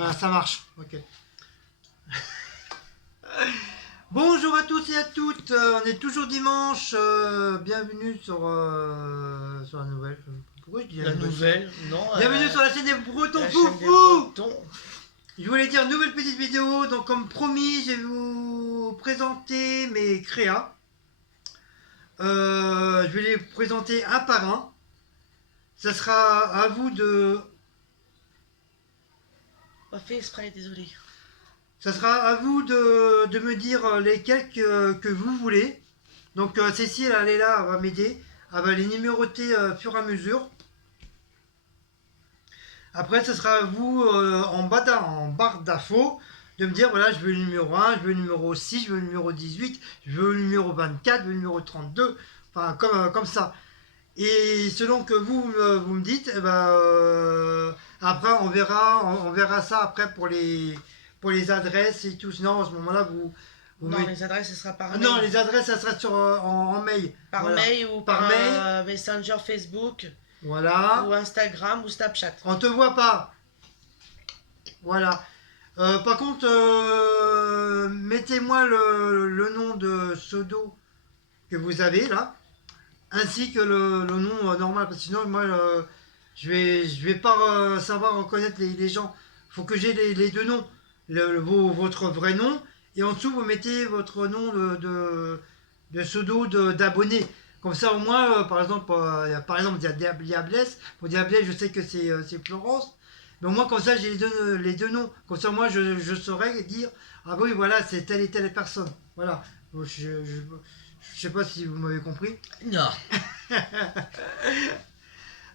Voilà, ça marche. Ok. Bonjour à tous et à toutes. On est toujours dimanche. Bienvenue sur la nouvelle. Pourquoi je dis La nouvelle, non. Bienvenue sur la chaîne des Bretons la chaîne des Foufou. Bretons. Je voulais dire nouvelle petite vidéo. Donc comme promis, je vais vous présenter mes créas. Je vais les présenter un par un. Ça sera à vous de. Pas fait exprès, désolé. Ça sera à vous de me dire lesquels que vous voulez. Donc Cécile, elle est là, elle va m'aider. Elle va les numéroter fur et à mesure. Après, ce sera à vous en barre d'infos de me dire voilà, je veux le numéro 1, je veux le numéro 6, je veux le numéro 18, je veux le numéro 24, je veux le numéro 32. Enfin, comme ça. Et selon que vous me dites, eh ben, après on verra ça après pour les adresses et tout. Sinon, à ce moment-là, vous Non, mettez- les adresses, ce sera par Ah mail. non, les adresses, ça sera en mail. Par Voilà. mail ou Par par mail. Messenger Facebook Voilà. ou Instagram ou Snapchat. On te voit pas. Voilà. Par contre, mettez-moi le nom de pseudo que vous avez là, ainsi que le nom normal, parce que sinon, moi, je vais pas savoir reconnaître les gens. Il faut que j'ai les deux noms. Votre vrai nom, et en dessous, vous mettez votre nom de pseudo d'abonné. Comme ça, au moins, par exemple, Diablesse. Pour Diablesse, je sais que c'est Florence. Mais au moins, comme ça, j'ai les deux noms. Comme ça, moi, je saurais dire ah oui, voilà, c'est telle et telle personne. Voilà. Je sais pas si vous m'avez compris. Non.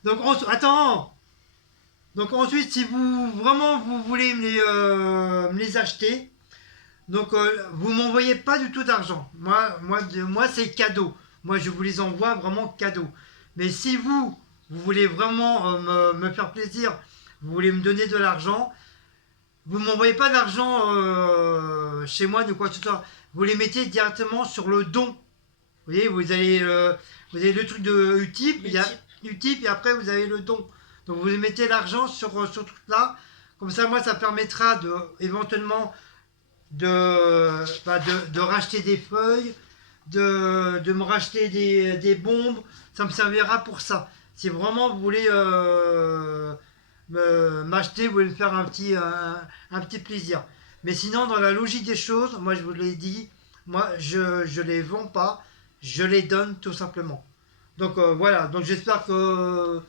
Donc, attends. Donc ensuite, si vous vraiment vous voulez me les acheter, donc vous m'envoyez pas du tout d'argent. Moi c'est cadeau. Moi je vous les envoie vraiment cadeau. Mais si vous voulez vraiment me faire plaisir, vous voulez me donner de l'argent, vous m'envoyez pas d'argent chez moi de quoi que ce soit. Vous les mettez directement sur le don. Vous voyez, vous avez le truc de Utip, il y a Utip et après vous avez le don. Donc vous mettez l'argent sur ce truc-là. Comme ça, moi, ça permettra de éventuellement de racheter des feuilles, de me racheter des bombes. Ça me servira pour ça. Si vraiment vous voulez m'acheter, vous voulez me faire un petit plaisir. Mais sinon, dans la logique des choses, moi je vous l'ai dit, moi je les vends pas, je les donne tout simplement. Donc voilà, donc j'espère que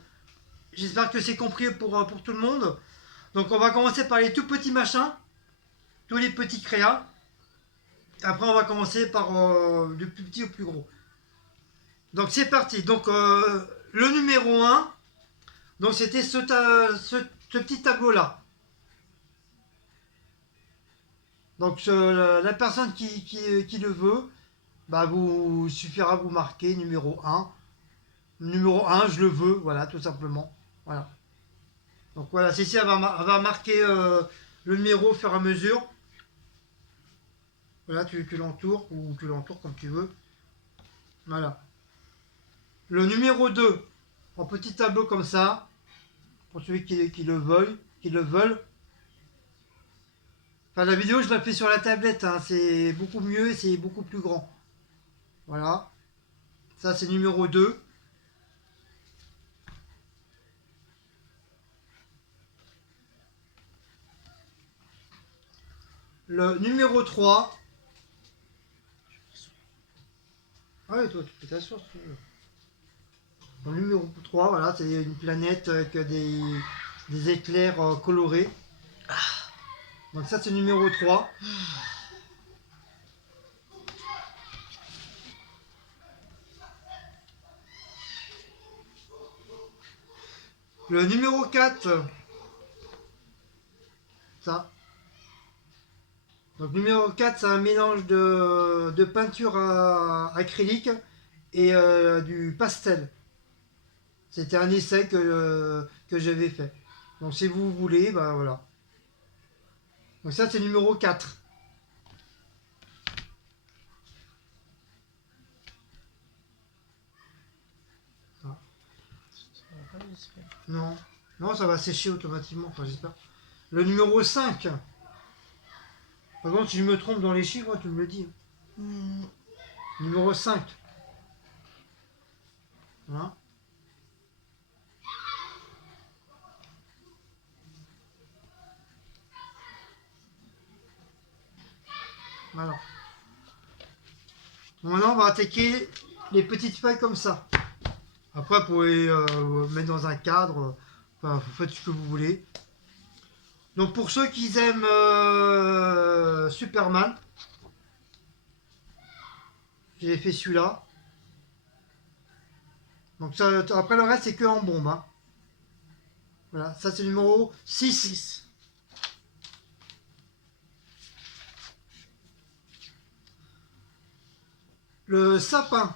c'est compris pour tout le monde. Donc on va commencer par les tout petits machins, tous les petits créas. Après on va commencer par du plus petit au plus gros. Donc c'est parti. Donc le numéro 1, donc c'était ce petit tableau là. Donc la personne qui le veut, bah il suffira vous marquer numéro 1. Numéro 1, je le veux, voilà, tout simplement. Voilà. Donc voilà, Cécile elle va marquer le numéro au fur et à mesure. Voilà, tu l'entoures ou tu l'entoures comme tu veux. Voilà. Le numéro 2, en petit tableau comme ça, pour ceux qui le veulent, Enfin, la vidéo, je la fais sur la tablette, hein, c'est beaucoup mieux, c'est beaucoup plus grand. Voilà. Ça, c'est numéro 2. Le numéro 3. Ah oui, toi, tu peux t'asseoir si tu veux. Le numéro 3, voilà, c'est une planète avec des éclairs colorés. Donc ça, c'est numéro 3. Le numéro 4, ça. Donc numéro 4, c'est un mélange de peinture acrylique et du pastel. C'était un essai que j'avais fait. Donc si vous voulez, bah voilà. Donc ça, c'est numéro 4. Non, non, ça va sécher automatiquement, enfin j'espère. Le numéro 5. Par contre, si je me trompe dans les chiffres, tu me le dis. Hmm, Numéro 5. Hein? Voilà. Maintenant, on va attaquer les petites feuilles comme ça. Après, vous pouvez mettre dans un cadre. Enfin, vous faites ce que vous voulez. Donc, pour ceux qui aiment Superman, j'ai fait celui-là. Donc, ça, après, le reste, c'est que en bombe. Hein. Voilà, ça, c'est le numéro 6. 6. Le sapin.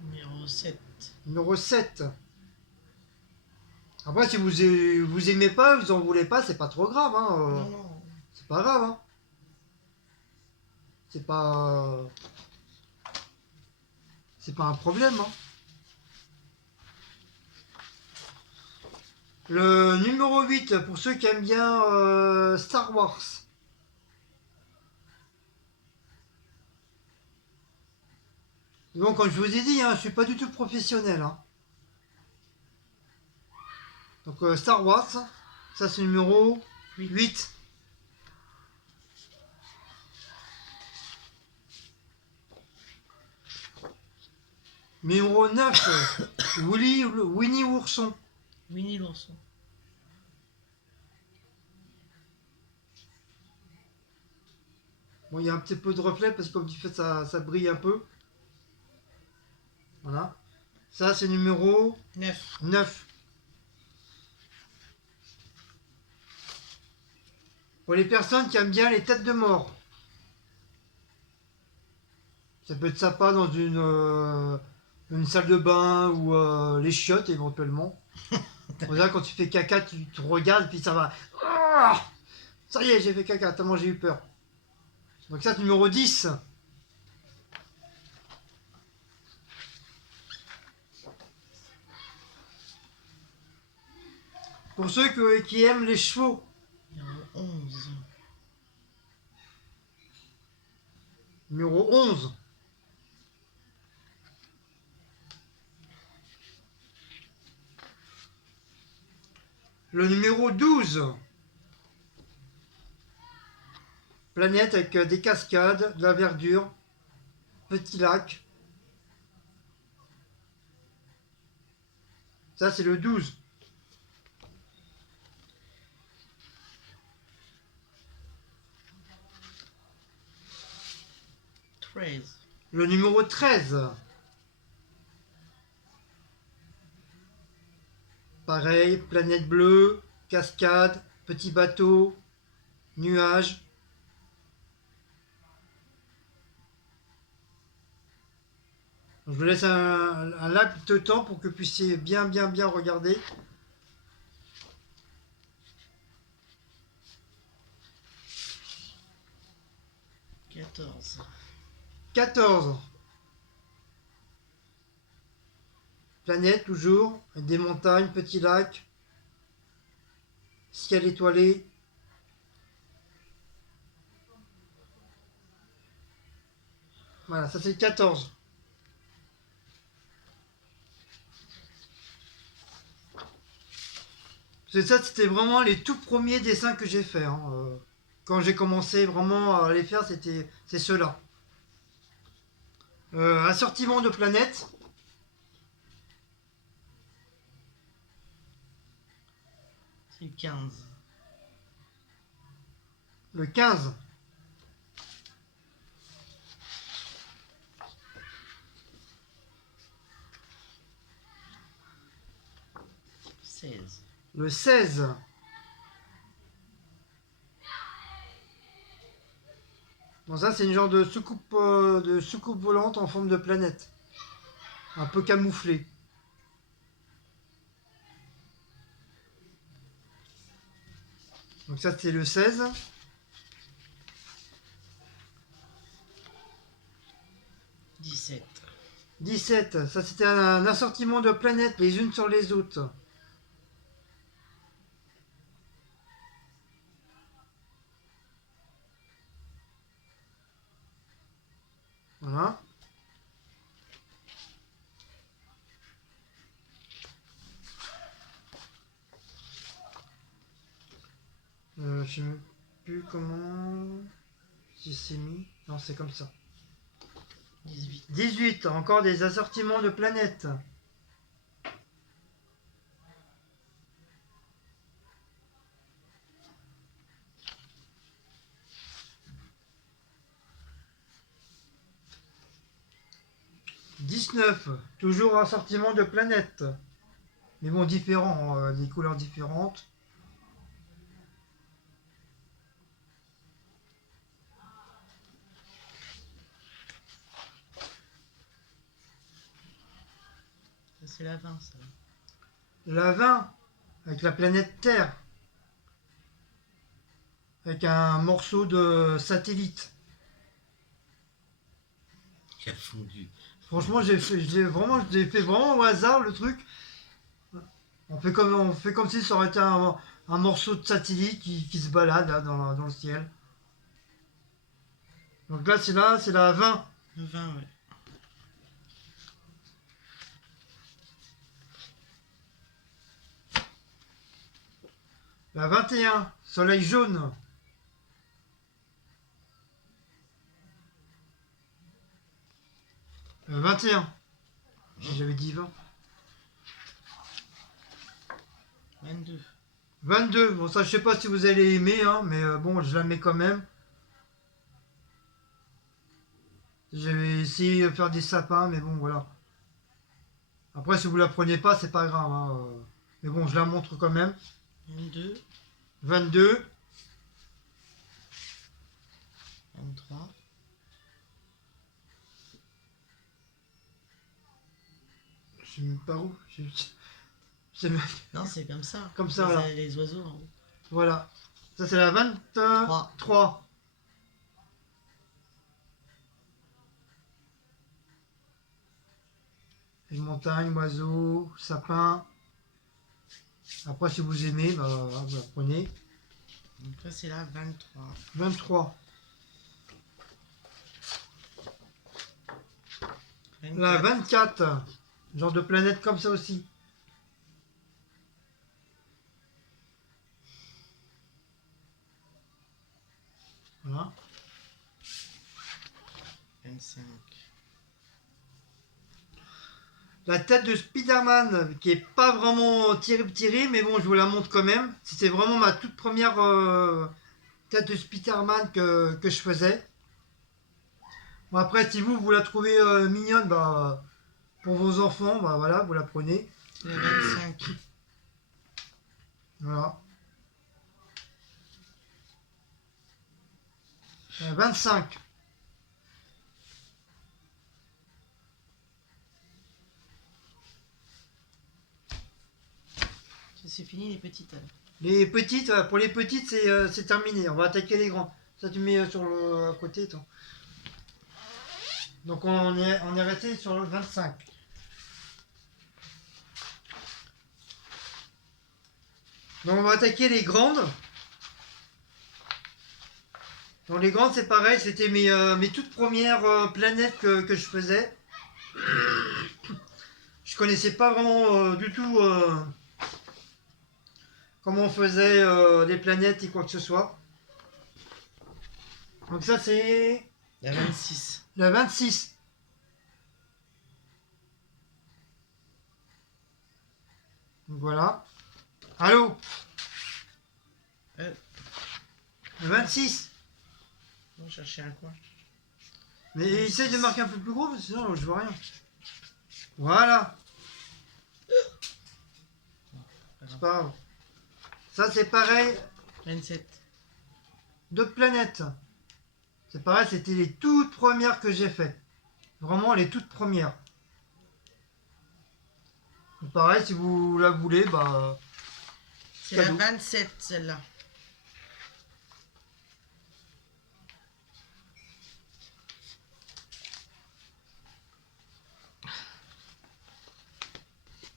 Numéro 7. Numéro 7. Après, si vous aimez pas, vous en voulez pas, c'est pas trop grave. Hein. Non, non. C'est pas grave. Hein. C'est pas. C'est pas un problème. Hein. Le numéro 8, pour ceux qui aiment bien Star Wars. Donc, comme je vous ai dit, hein, je suis pas du tout professionnel. Hein. Donc, Star Wars, ça c'est le numéro 8. Numéro 9, Winnie Ourson. Winnie l'ourson. Bon, il y a un petit peu de reflet parce que comme tu fais, ça brille un peu. Voilà. Ça, c'est numéro 9. 9. Pour les personnes qui aiment bien les têtes de mort. Ça peut être sympa dans une salle de bain ou les chiottes éventuellement. Pour ça, quand tu fais caca, tu regardes puis ça va. Ah, ça y est, j'ai fait caca, tellement j'ai eu peur. Donc ça, c'est numéro 10. Pour ceux qui aiment les chevaux. Numéro 11. Numéro 11. Le numéro 12. Planète avec des cascades, de la verdure, petit lac. Ça, c'est le 12. Le numéro 13. Pareil, planète bleue, cascade, petit bateau, nuages. Je vous laisse un laps de temps pour que vous puissiez bien regarder. 14. 14. Planète toujours, avec des montagnes, petits lacs, ciel étoilé. Voilà, ça c'est 14. C'est ça, c'était vraiment les tout premiers dessins que j'ai fait. Hein. Quand j'ai commencé vraiment à les faire, c'est ceux-là. Assortiment de planètes. C'est 15. Le 15. Le 16. Bon, ça, c'est une genre de soucoupe volante en forme de planète. Un peu camouflée. Donc ça, c'est le 16. 17. 17. Ça, c'était un assortiment de planètes les unes sur les autres. Voilà. Je sais même plus comment... Si c'est mis... Non, c'est comme ça. 18. 18, encore des assortiments de planètes. « 19, toujours assortiment de planètes. Mais bon, différents, des couleurs différentes. Ça, c'est la 20, ça. La 20, avec la planète Terre. Avec un morceau de satellite. Qui a fondu. Franchement, j'ai fait vraiment au hasard le truc. On fait comme si ça aurait été un morceau de satellite qui se balade là, dans le ciel. Donc là, c'est la 20. Le 20, ouais. La 21, soleil jaune. La 21. J'avais dit 20. 22. 22. Bon, ça, je sais pas si vous allez aimer, hein, mais bon, je la mets quand même. J'avais essayé de faire des sapins, mais bon, voilà. Après, si vous la prenez pas, c'est pas grave, hein, mais bon, je la montre quand même. 22. 22. 23. Je sais même pas où. C'est même- Non, c'est comme ça. Comme ça, les, voilà. les oiseaux en haut. Voilà. Ça, c'est la 23. Les montagnes, oiseaux, sapins. Après, si vous aimez, bah, vous la prenez. Donc là, c'est la 23. 23. 24. La 24. Genre de planète comme ça aussi. Voilà. 25. La tête de Spider-Man, qui est pas vraiment tirée, mais bon, je vous la montre quand même. C'était vraiment ma toute première tête de Spider-Man que je faisais. Bon, après, si vous la trouvez mignonne, bah, pour vos enfants, bah voilà, vous la prenez. C'est la 25. Voilà. 25. C'est fini les petites. Alors. Les petites, pour les petites, c'est terminé. On va attaquer les grandes. Ça, tu mets sur le à côté, toi. Donc, on est resté sur le 25. Donc, on va attaquer les grandes. Donc, les grandes, c'est pareil. C'était mes toutes premières planètes que je faisais. Je connaissais pas vraiment du tout comment on faisait des planètes et quoi que ce soit. Donc ça c'est La 26. la 26. Donc voilà. Allô. Euh, Le 26. on va chercher un coin. Mais essaye de marquer un peu plus gros parce que sinon je vois rien. Voilà. C'est pas grave. Ça c'est pareil. 27. D'autres planètes. C'est pareil, c'était les toutes premières que j'ai faites. Vraiment les toutes premières. Donc, pareil, si vous la voulez, bah. C'est la Cadeau. 27 celle-là.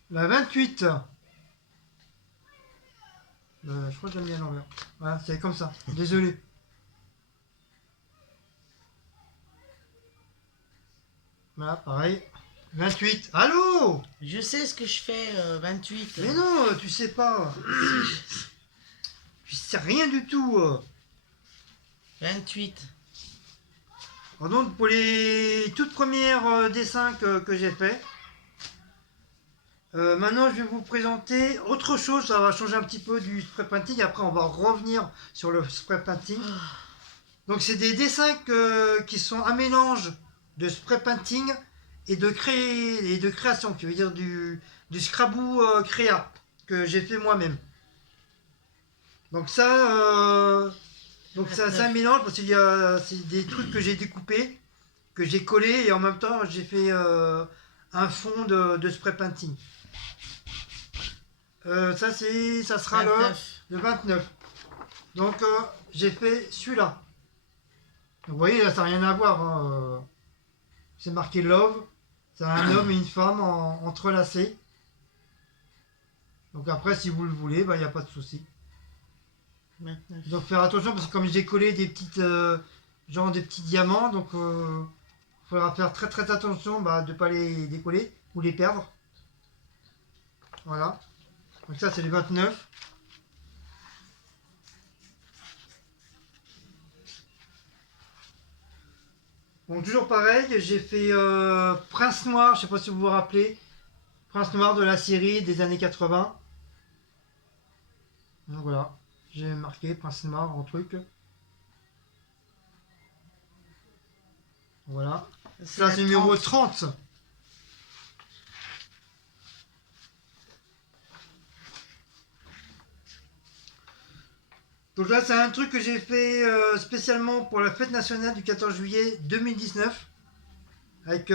La 28. Je crois que j'ai mis à l'envers. Voilà, c'est comme ça. Désolé. Voilà, pareil. 28. Allô? Je sais ce que je fais, 28. Mais non, tu sais pas. Tu sais rien du tout. 28. Donc pour les toutes premières dessins que j'ai fait, maintenant je vais vous présenter autre chose, ça va changer un petit peu du spray painting, après on va revenir sur le spray painting. Donc c'est des dessins qui sont un mélange de spray painting et de création, qui veut dire du Scraboo créa que j'ai fait moi-même. Donc ça c'est un mélange parce qu'il y a c'est des trucs que j'ai découpés, que j'ai collé et en même temps j'ai fait un fond de spray painting. Ça sera 29. le 29. Donc j'ai fait celui-là. Vous voyez là ça n'a rien à voir. Hein. C'est marqué love. C'est un homme et une femme entrelacés. Donc après si vous le voulez, il n'y a pas de souci. 29. Donc faire attention parce que comme j'ai collé des petites genre des petits diamants, donc faudra faire très très attention de ne pas les décoller ou les perdre. Voilà. Donc ça c'est les 29. Donc toujours pareil, j'ai fait Prince Noir, je sais pas si vous vous rappelez. Prince Noir de la série des années 80. Donc voilà, j'ai marqué Prince Noir en truc. Voilà. Ça la c'est numéro 30. 30. Donc là c'est un truc que j'ai fait spécialement pour la fête nationale du 14 juillet 2019 avec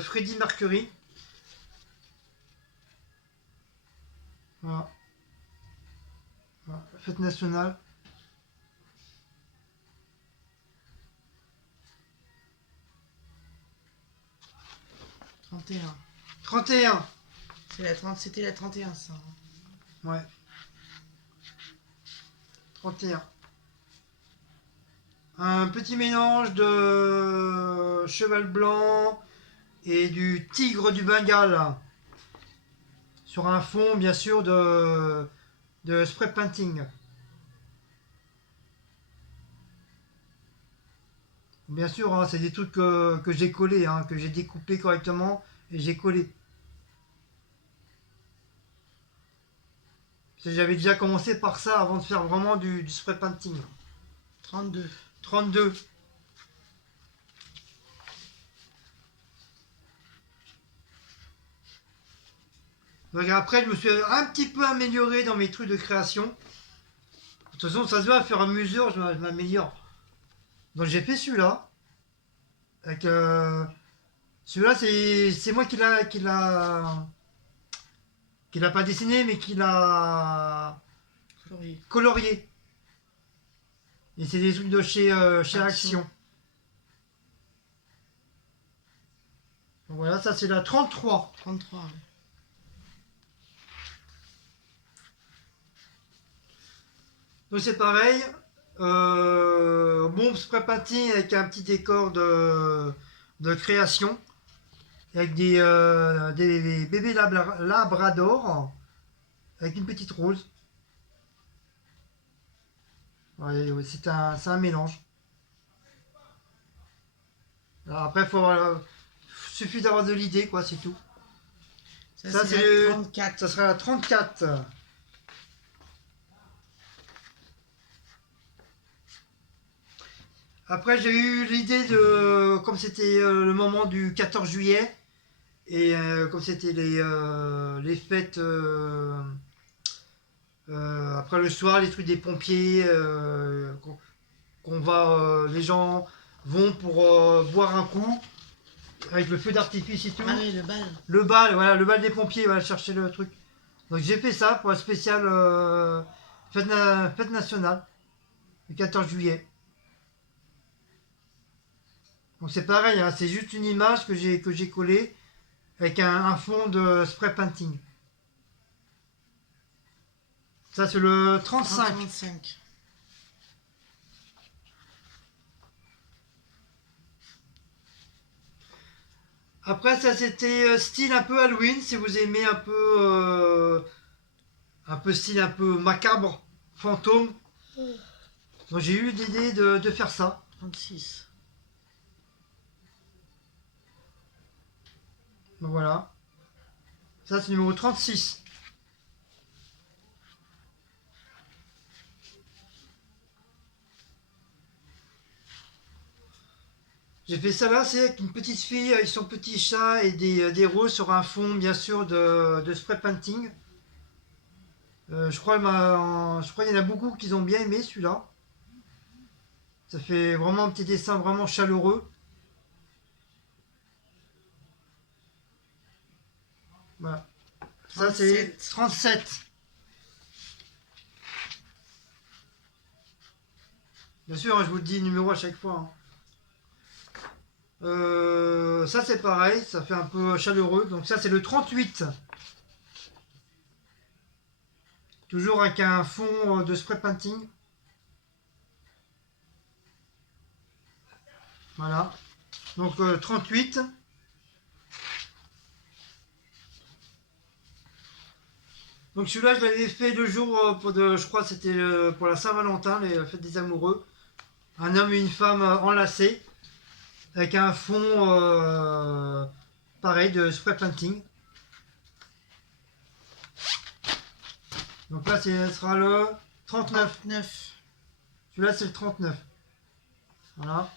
Freddie Mercury. Voilà. Voilà, fête nationale. 31. 31. C'était la 31, ça. Ouais. 31. Un petit mélange de cheval blanc et du tigre du Bengale. Sur un fond, bien sûr, de spray painting. Bien sûr, hein, c'est des trucs que j'ai collés, hein, que j'ai découpé correctement et j'ai collé. J'avais déjà commencé par ça avant de faire vraiment du spray painting. 32. 32. Donc après, je me suis un petit peu amélioré dans mes trucs de création. De toute façon, ça se voit, à fur et à mesure, je m'améliore. Donc j'ai fait celui-là. Avec, celui-là, c'est moi qui l'a pas dessiné, mais qui l'a Colorier. colorié. Et c'est des trucs de chez Action. Donc voilà, ça c'est la 33. 33. Ouais. Donc c'est pareil. Bon spray painting avec un petit décor de création. Avec des bébés labrador. Avec une petite rose. Ouais, ouais, c'est un mélange. Alors après, suffit d'avoir de l'idée, quoi, c'est tout. Ça, c'est c'est la 34. Ça sera la 34. Après, j'ai eu l'idée de, comme c'était le moment du 14 juillet, et comme c'était les fêtes, après le soir, les trucs des pompiers, qu'on va, les gens vont pour boire un coup, avec le feu d'artifice et tout. Ah oui, le bal. Le bal, voilà, le bal des pompiers, va chercher le truc. Donc j'ai fait ça pour un spécial fête nationale, le 14 juillet. Donc c'est pareil, hein, c'est juste une image que j'ai collée avec un fond de spray painting. Ça c'est le 35. 35. Après, ça c'était style un peu Halloween, si vous aimez un peu style un peu macabre, fantôme. Donc j'ai eu l'idée de faire ça. 36. Donc voilà. Ça c'est numéro 36. J'ai fait ça là, c'est avec une petite fille avec son petit chat et des roses sur un fond bien sûr de spray painting. Je crois qu'il y en a beaucoup qui ont bien aimé celui-là. Ça fait vraiment un petit dessin vraiment chaleureux. Voilà. Ça c'est 37. Bien sûr, hein, je vous le dis numéro à chaque fois, hein. Ça c'est pareil, ça fait un peu chaleureux. Donc ça c'est le 38. Toujours avec un fond de spray painting. Voilà. Donc 38. Donc celui-là je l'avais fait le jour je crois que c'était pour la Saint-Valentin, les fêtes des amoureux. Un homme et une femme enlacés. Avec un fond pareil de spray painting. Donc là ce sera le 39. 9. Celui-là c'est le 39. Voilà.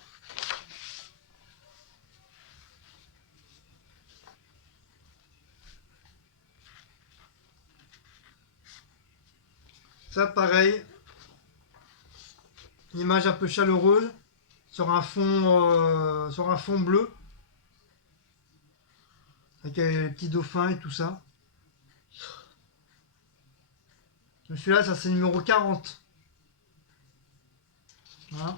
Ça pareil. Une image un peu chaleureuse sur un fond bleu. Avec les petits dauphins et tout ça. Celui-là, ça c'est numéro 40. Voilà.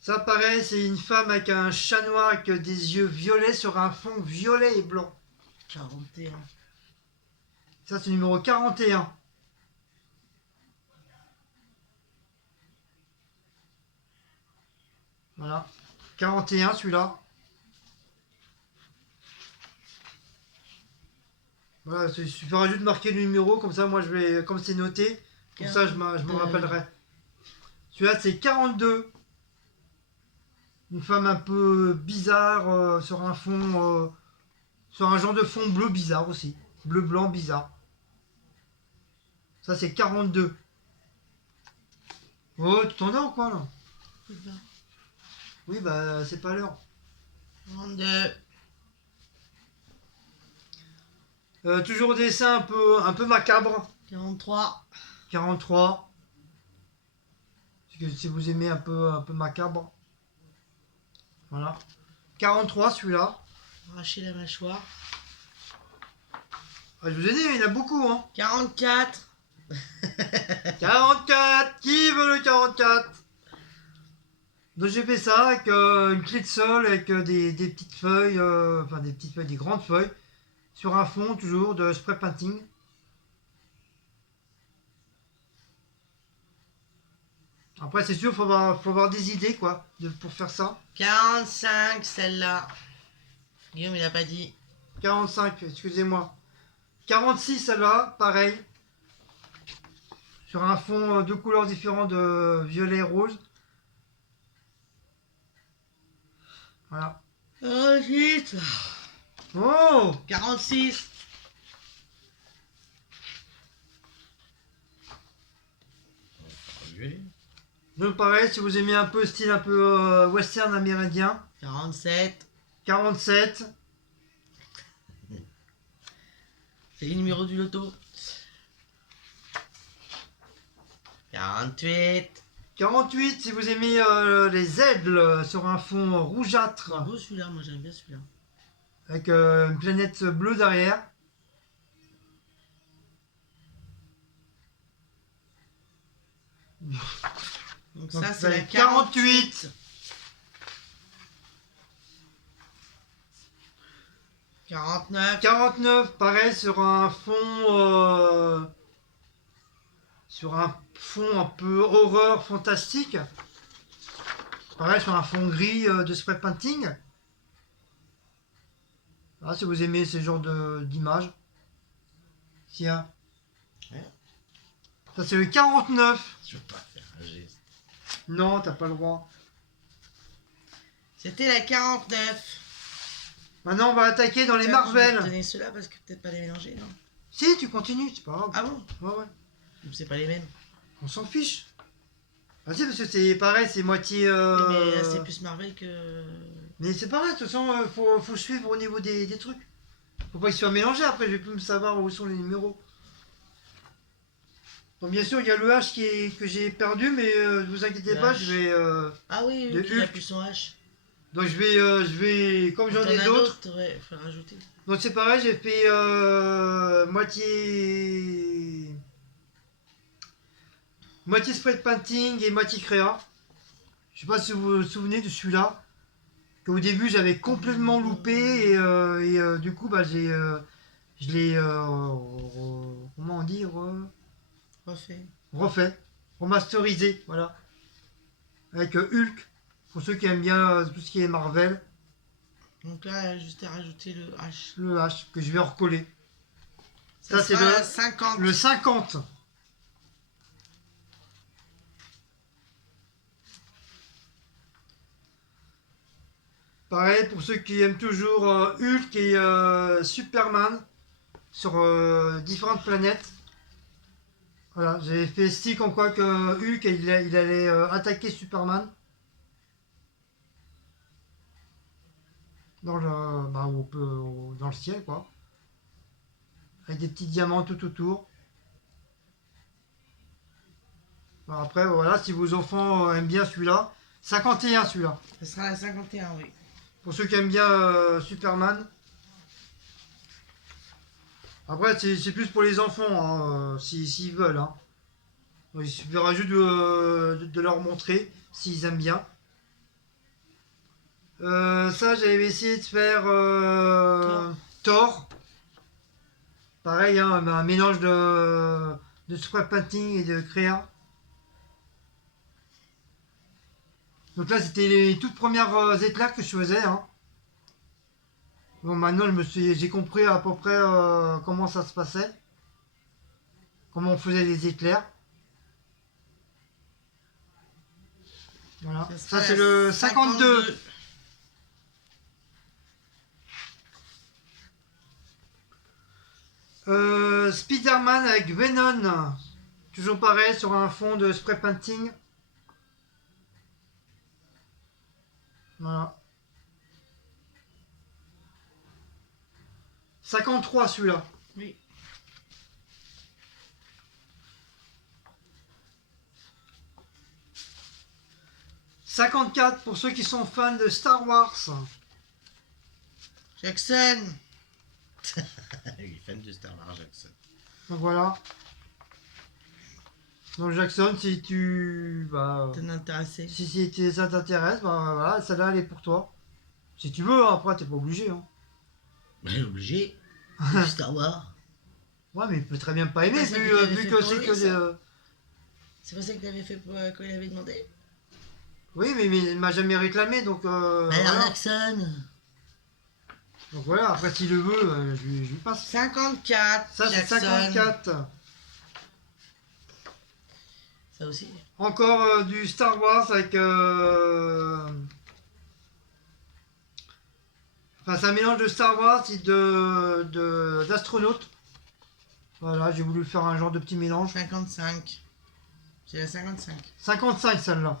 Ça pareil, c'est une femme avec un chat noir avec des yeux violets sur un fond violet et blanc. 41. Ça c'est numéro 41. Voilà. 41 celui-là. Voilà, il suffira juste de marquer le numéro, comme ça moi je vais, comme c'est noté, comme ça je me rappellerai. Celui-là c'est 42. Une femme un peu bizarre sur un fond, sur un genre de fond bleu bizarre aussi. Bleu-blanc bizarre. Ça c'est 42. Oh, tu t'endors ou quoi là? Oui, bah c'est pas l'heure. 42. Toujours des dessins un peu macabre. 43. 43. Si vous aimez un peu macabre. Voilà. 43 celui-là. Arracher la mâchoire. Ah, je vous ai dit, il y en a beaucoup, hein. 44. 44. Qui veut le 44? Donc j'ai fait ça avec une clé de sol, avec des petites feuilles, enfin des petites feuilles, des grandes feuilles, sur un fond toujours de spray painting. Après c'est sûr, faut avoir des idées quoi, pour faire ça. 45, celle-là. Guillaume, il a pas dit. 45, excusez-moi. 46 celle-là, pareil. Sur un fond de couleurs différentes de violet et rose. Voilà. 48. Oh! 46. Donc pareil, si vous aimez un peu style un peu western amérindien. 47. 47. C'est le numéro du loto. 48. 48, si vous aimez les aigles sur un fond rougeâtre. C'est beau celui-là, moi j'aime bien celui-là. Avec une planète bleue derrière. Donc Donc ça c'est la 48. 49. 49, pareil, sur un fond un peu horreur, fantastique. Pareil, sur un fond gris de spray painting. Ah, si vous aimez ce genre d'image. Tiens. Ouais. Ça, c'est le 49. Je veux pas faire un geste. Non, t'as pas le droit. C'était la 49. Maintenant, on va attaquer dans les Tiens, Marvel. Je vais te donner ceux-là parce que peut-être pas les mélanger, non? Si, tu continues, c'est pas grave. Ah bon? Ouais, ouais. C'est pas les mêmes. On s'en fiche. Vas-y, parce que c'est pareil, c'est moitié... Oui, mais là, c'est plus Marvel que... Mais c'est pareil, de toute façon, faut suivre au niveau des trucs. Faut pas qu'ils soient mélangés, après je vais plus me savoir où sont les numéros. Donc bien sûr, il y a le H que j'ai perdu, mais ne vous inquiétez Le pas, H. je vais... Ah oui, de il a Hulk. plus son H. donc je vais... Comme j'en T'en ai as d'autres, ouais, faut rajouter. donc c'est pareil, j'ai fait moitié... Moitié spray painting et moitié créa. Je sais pas si vous vous souvenez de celui-là. Qu'au début j'avais complètement loupé et du coup bah je l'ai comment on dit Refait. refait, remasterisé, voilà. Avec Hulk, pour ceux qui aiment bien tout ce qui est Marvel, Donc là, juste à rajouter le H. le H que je vais recoller. Ça c'est sera le- la 50. Le 50. Pareil pour ceux qui aiment toujours Hulk et Superman sur différentes planètes. Voilà, j'ai fait stick en quoi que Hulk il allait attaquer Superman dans le dans le ciel quoi, avec des petits diamants tout autour. Bon, après voilà, si vos enfants aiment bien celui-là, 51 celui-là. Ça sera la 51, oui. Pour ceux qui aiment bien Superman. Après c'est plus pour les enfants hein, s'ils veulent. Hein. Donc, il suffira juste de leur montrer s'ils aiment bien. Ça, j'avais essayé de faire Thor. Pareil, hein, un mélange de spray painting et de créa. Donc là, c'était les toutes premières éclairs que je faisais. Hein. Bon, maintenant, j'ai compris à peu près comment ça se passait. Comment on faisait les éclairs. Voilà. Ça, c'est le 52. Spider-Man avec Venom. Toujours pareil, sur un fond de spray painting. Voilà. 53 celui-là. Oui. « 54 pour ceux qui sont fans de Star Wars. Jackson. Il est fan de Star Wars, Jackson. Donc voilà. Donc Jackson, si tu... Bah, T'es intéressé. si ça t'intéresse, bah voilà, celle-là elle est pour toi. Si tu veux, hein, après t'es pas obligé. Hein. Mais obligé. C'est du Star Wars. Ouais, mais il peut très bien pas aimer, Ah, c'est vu, que t'avais vu fait que pour c'est lui, que... ça. C'est pas ça que t'avais fait quand il avait demandé. Oui, mais il m'a jamais réclamé, donc... Alors voilà. Jackson. Donc voilà, après s'il le veut, je lui passe. 54. Ça c'est Jackson. 54. Ça aussi. Encore du Star Wars avec... Enfin, c'est un mélange de Star Wars et d'astronautes. Voilà, j'ai voulu faire un genre de petit mélange. 55. C'est la 55. 55 celle-là.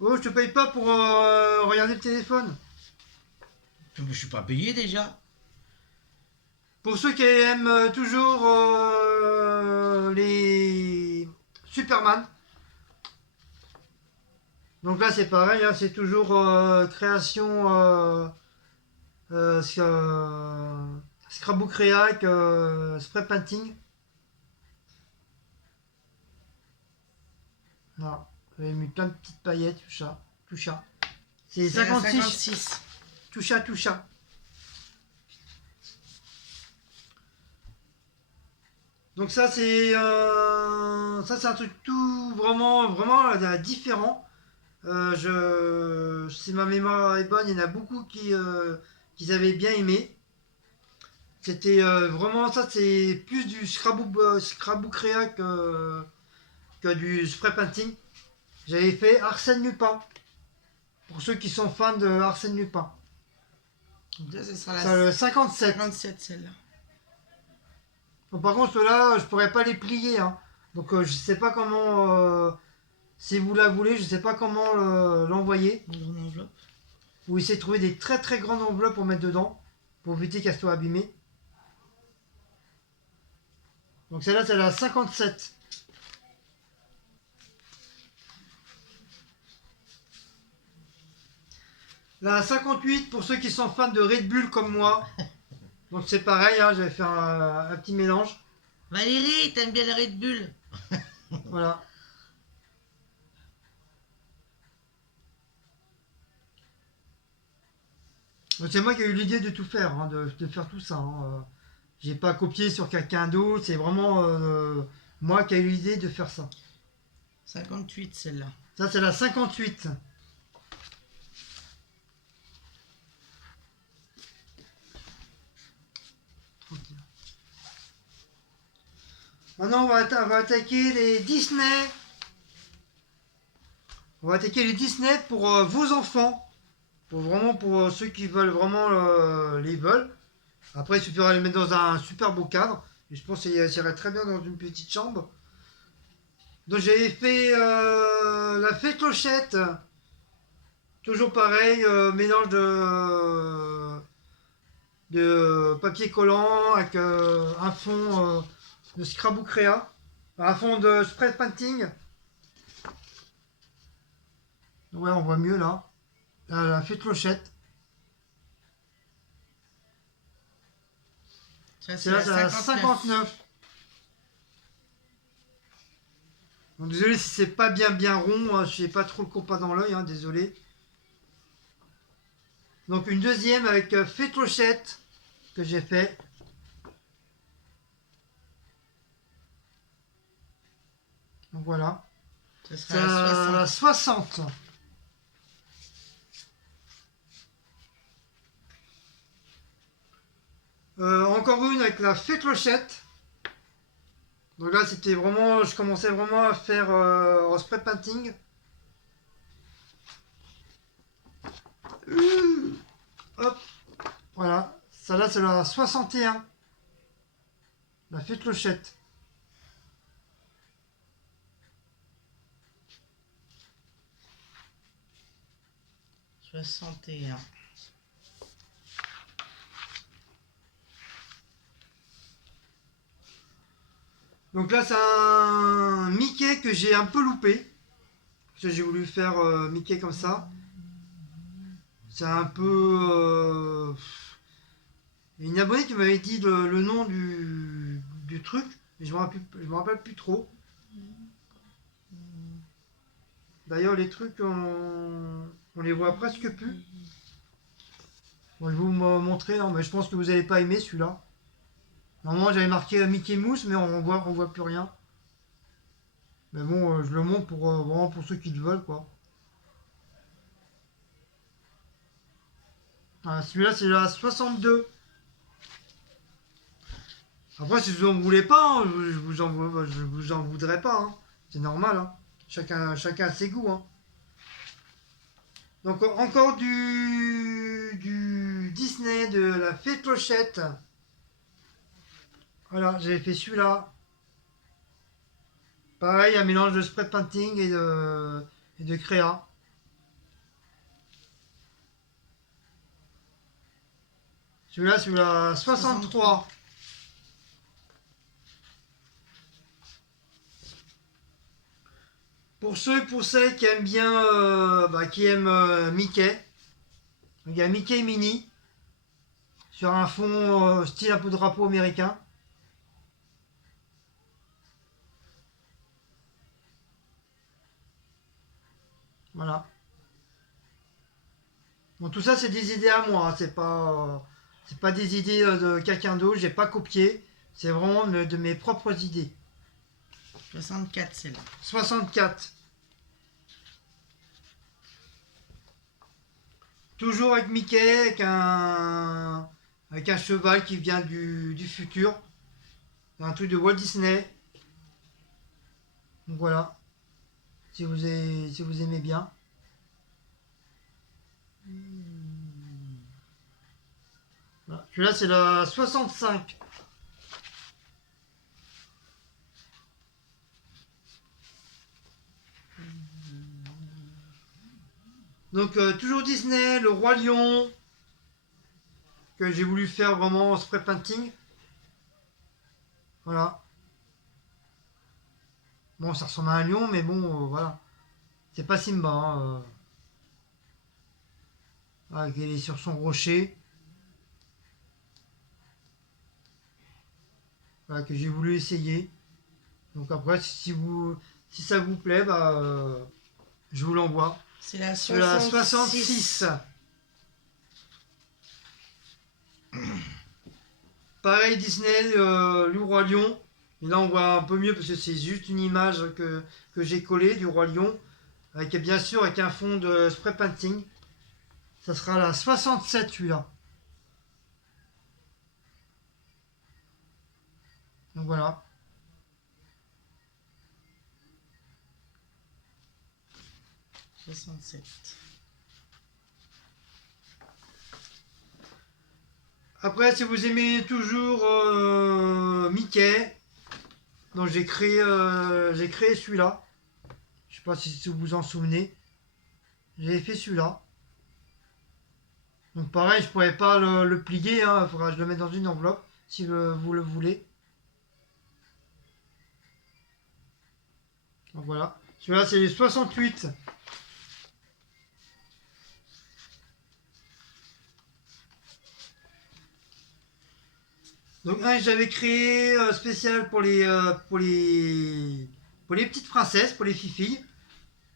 Oh, je te paye pas pour regarder le téléphone. Je suis pas payé déjà. Pour ceux qui aiment toujours les Superman. Donc là c'est pareil, hein, c'est toujours création Scrapbook React, spray painting. Voilà, j'avais mis plein de petites paillettes, tout ça. C'est 56. 56. Tout ça. Donc ça c'est un truc tout vraiment différent. Si ma mémoire est bonne, il y en a beaucoup qui avaient bien aimé. C'était vraiment ça, c'est plus du Scrabble créa que du spray painting. J'avais fait Arsène Lupin, pour ceux qui sont fans de Arsène Lupin. Donc là, ce sera C'est la le 57. 57, celle-là. Bon, par contre, ceux-là, je pourrais pas les plier, hein. Donc je sais pas comment, si vous la voulez, je sais pas comment l'envoyer. Dans une enveloppe. Vous essayez de trouver des très très grandes enveloppes pour mettre dedans, pour éviter qu'elles soient abîmées. Donc celle-là, c'est la 57. La 58, pour ceux qui sont fans de Red Bull comme moi. Donc c'est pareil, hein, j'avais fait un petit mélange. Valérie, t'aimes bien le Red Bull? Voilà. Donc, c'est moi qui ai eu l'idée de tout faire, hein, de faire tout ça, hein. J'ai pas copié sur quelqu'un d'autre, c'est vraiment moi qui ai eu l'idée de faire ça. 58, celle-là. Ça, c'est la 58. Maintenant, on va attaquer les Disney. On va attaquer les Disney pour vos enfants. Pour ceux qui veulent vraiment les veulent. Après, il suffira de les mettre dans un super beau cadre. Et je pense que ça irait très bien dans une petite chambre. Donc j'avais fait la fée clochette. Toujours pareil, mélange de papier collant avec un fond de Scrabble Créa. Un fond de spray painting. Ouais, on voit mieux là. La fée clochette. Ça, C'est là, c'est la 59. Donc, désolé si c'est pas bien rond, hein, je n'ai pas trop le compas dans l'œil, hein, désolé. Donc une deuxième avec fée clochette que j'ai fait. Donc voilà. Ça C'est sera la la 60. 60. Encore une avec la fée clochette. Donc là c'était vraiment, je commençais vraiment à faire en spray painting. Hop, voilà. Ça là c'est la 61. La fée clochette. « 61. Donc là c'est un Mickey que j'ai un peu loupé. Parce que j'ai voulu faire Mickey comme ça. C'est un peu... Il y a une abonnée qui m'avait dit le nom du truc, mais je me rappelle plus trop. D'ailleurs, les trucs, on les voit presque plus. Bon, je vais vous montrer, hein, mais je pense que vous n'allez pas aimer celui-là. Normalement, j'avais marqué Mickey Mouse, mais on voit plus rien. Mais bon, je le montre pour vraiment pour ceux qui le veulent, quoi. Voilà, celui-là, c'est la 62. Après, si vous en voulez pas, hein, je vous en voudrais pas, hein. C'est normal, hein. Chacun a ses goûts, hein. Donc encore du Disney, de la fée clochette. Voilà, j'avais fait celui-là. Pareil, un mélange de spray painting et de créa. Celui-là, 63. Pour ceux et pour celles qui aiment bien, qui aiment Mickey, il y a Mickey Mini sur un fond style un peu drapeau américain. Voilà. Bon, tout ça, c'est des idées à moi, hein, c'est pas des idées de quelqu'un d'autre, j'ai pas copié. C'est vraiment de mes propres idées. 64, c'est là. 64. Toujours avec Mickey, avec un cheval qui vient du futur. Un truc de Walt Disney. Donc voilà. Si vous aimez bien. Voilà. Celui-là, c'est la 65. Donc, toujours Disney, le Roi Lion, que j'ai voulu faire vraiment en spray painting. Voilà. Bon, ça ressemble à un lion, mais bon, voilà. C'est pas Simba. Hein, voilà, il est sur son rocher. Voilà, que j'ai voulu essayer. Donc après, si ça vous plaît, bah, je vous l'envoie. C'est la C'est la 66. 66. Pareil, Disney, le Roi Lion. Et là, on voit un peu mieux parce que c'est juste une image que j'ai collée du Roi Lion. Avec, bien sûr, avec un fond de spray painting. Ça sera la 67, celui-là. Donc voilà. « 67. Après, si vous aimez toujours Mickey, donc j'ai créé celui-là. Je sais pas si vous vous en souvenez. J'avais fait celui-là. Donc pareil, je pourrais pas le plier, hein. Il faudra que je le mette dans une enveloppe si vous le voulez. Donc voilà. Celui-là, c'est les 68. Donc un, j'avais créé spécial pour les petites princesses, pour les filles.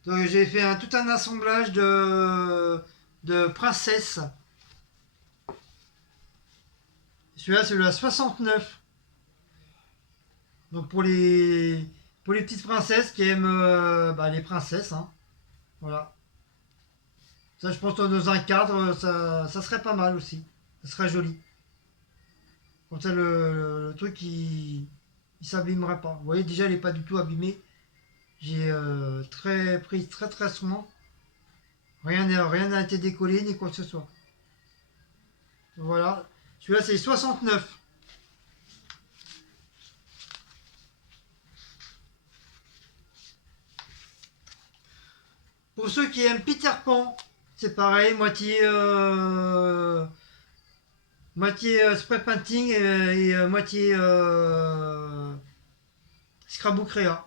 Donc j'ai fait tout un assemblage de princesses. Celui-là, c'est la 69. Donc pour les petites princesses qui aiment les princesses. Hein. Voilà. Ça, je pense que dans un cadre, ça serait pas mal aussi. Ça serait joli. Comme ça, le truc, il s'abîmerait pas. Vous voyez, déjà, il n'est pas du tout abîmé. J'ai pris très souvent. Rien n'a été décollé, ni quoi que ce soit. Voilà. Celui-là, c'est 69. Pour ceux qui aiment Peter Pan, c'est pareil, moitié spray painting et moitié scrapbook créa.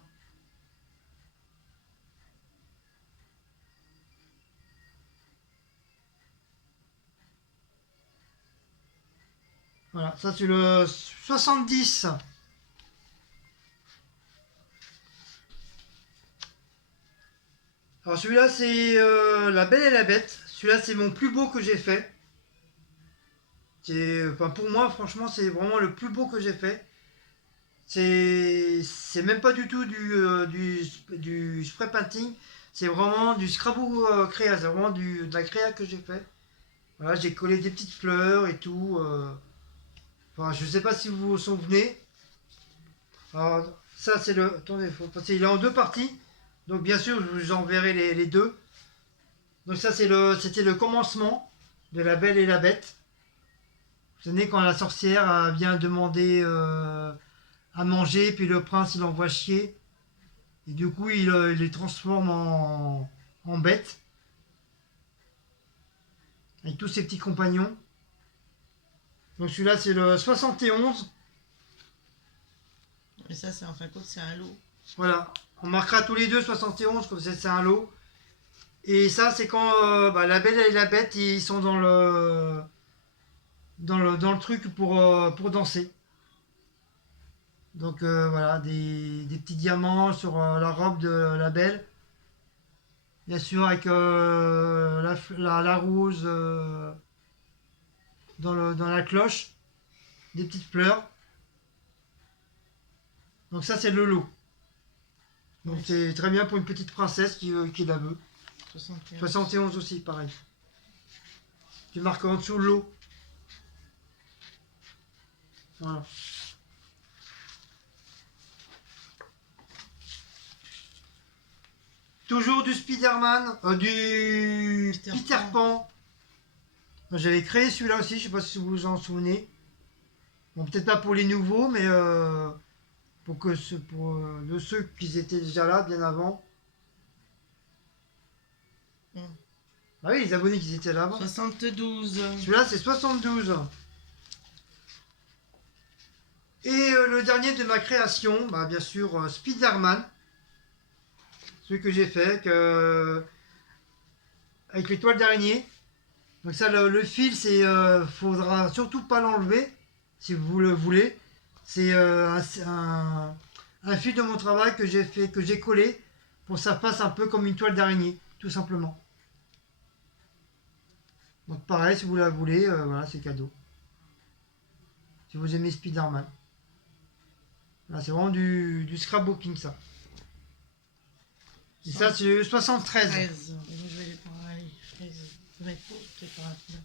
Voilà, ça c'est le 70. Alors celui-là c'est La Belle et la Bête. Celui-là c'est mon plus beau que j'ai fait. Enfin, pour moi franchement c'est vraiment le plus beau que j'ai fait. C'est même pas du tout du spray painting. C'est vraiment du scrapbook créa. C'est vraiment de la créa que j'ai fait. Voilà, j'ai collé des petites fleurs et tout. Enfin, je sais pas si vous vous souvenez. Alors, ça c'est le. Attendez, faut passer. Il est en deux parties. Donc bien sûr, je vous enverrai les deux. Donc ça c'était le commencement de La Belle et la Bête. Vous savez quand la sorcière vient demander à manger, puis le prince il envoie chier. Et du coup il les transforme en bêtes. Avec tous ses petits compagnons. Donc celui-là c'est le 71. Et ça, c'est en fin de compte, c'est un lot. Voilà. On marquera tous les deux 71 comme c'est un lot. Et ça, c'est quand La Belle et la Bête, ils sont dans le truc pour danser. Donc voilà, des petits diamants sur la robe de la Belle. Bien sûr, avec la rose dans la cloche. Des petites fleurs. Donc ça c'est le lot. Donc Ouais. c'est très bien pour une petite princesse qui la veut. 71. 71 aussi, pareil. Tu marques en dessous l'eau. Voilà. Toujours du Spider-Man, du Peter Peter Pan. J'avais créé celui-là aussi, je sais pas si vous vous en souvenez. Bon, peut-être pas pour les nouveaux, mais de ceux qui étaient déjà là bien avant. Mm. Ah oui, les abonnés qui étaient là avant. 72. Celui-là, c'est 72. Et le dernier de ma création, bah, bien sûr, Spider-Man. Celui que j'ai fait avec les toiles d'araignée. Donc ça, le fil, faudra surtout pas l'enlever, si vous le voulez. C'est un fil de mon travail que j'ai fait, que j'ai collé pour que ça fasse un peu comme une toile d'araignée, tout simplement. Donc pareil, si vous la voulez, voilà, c'est cadeau. Si vous aimez Spider-Man. Là, c'est vraiment du scrapbooking, ça. Et ça, c'est le 73. 13. Moi, je vais les prendre. Allez, 13. Je vais mettre pause, peut-être pas rapide.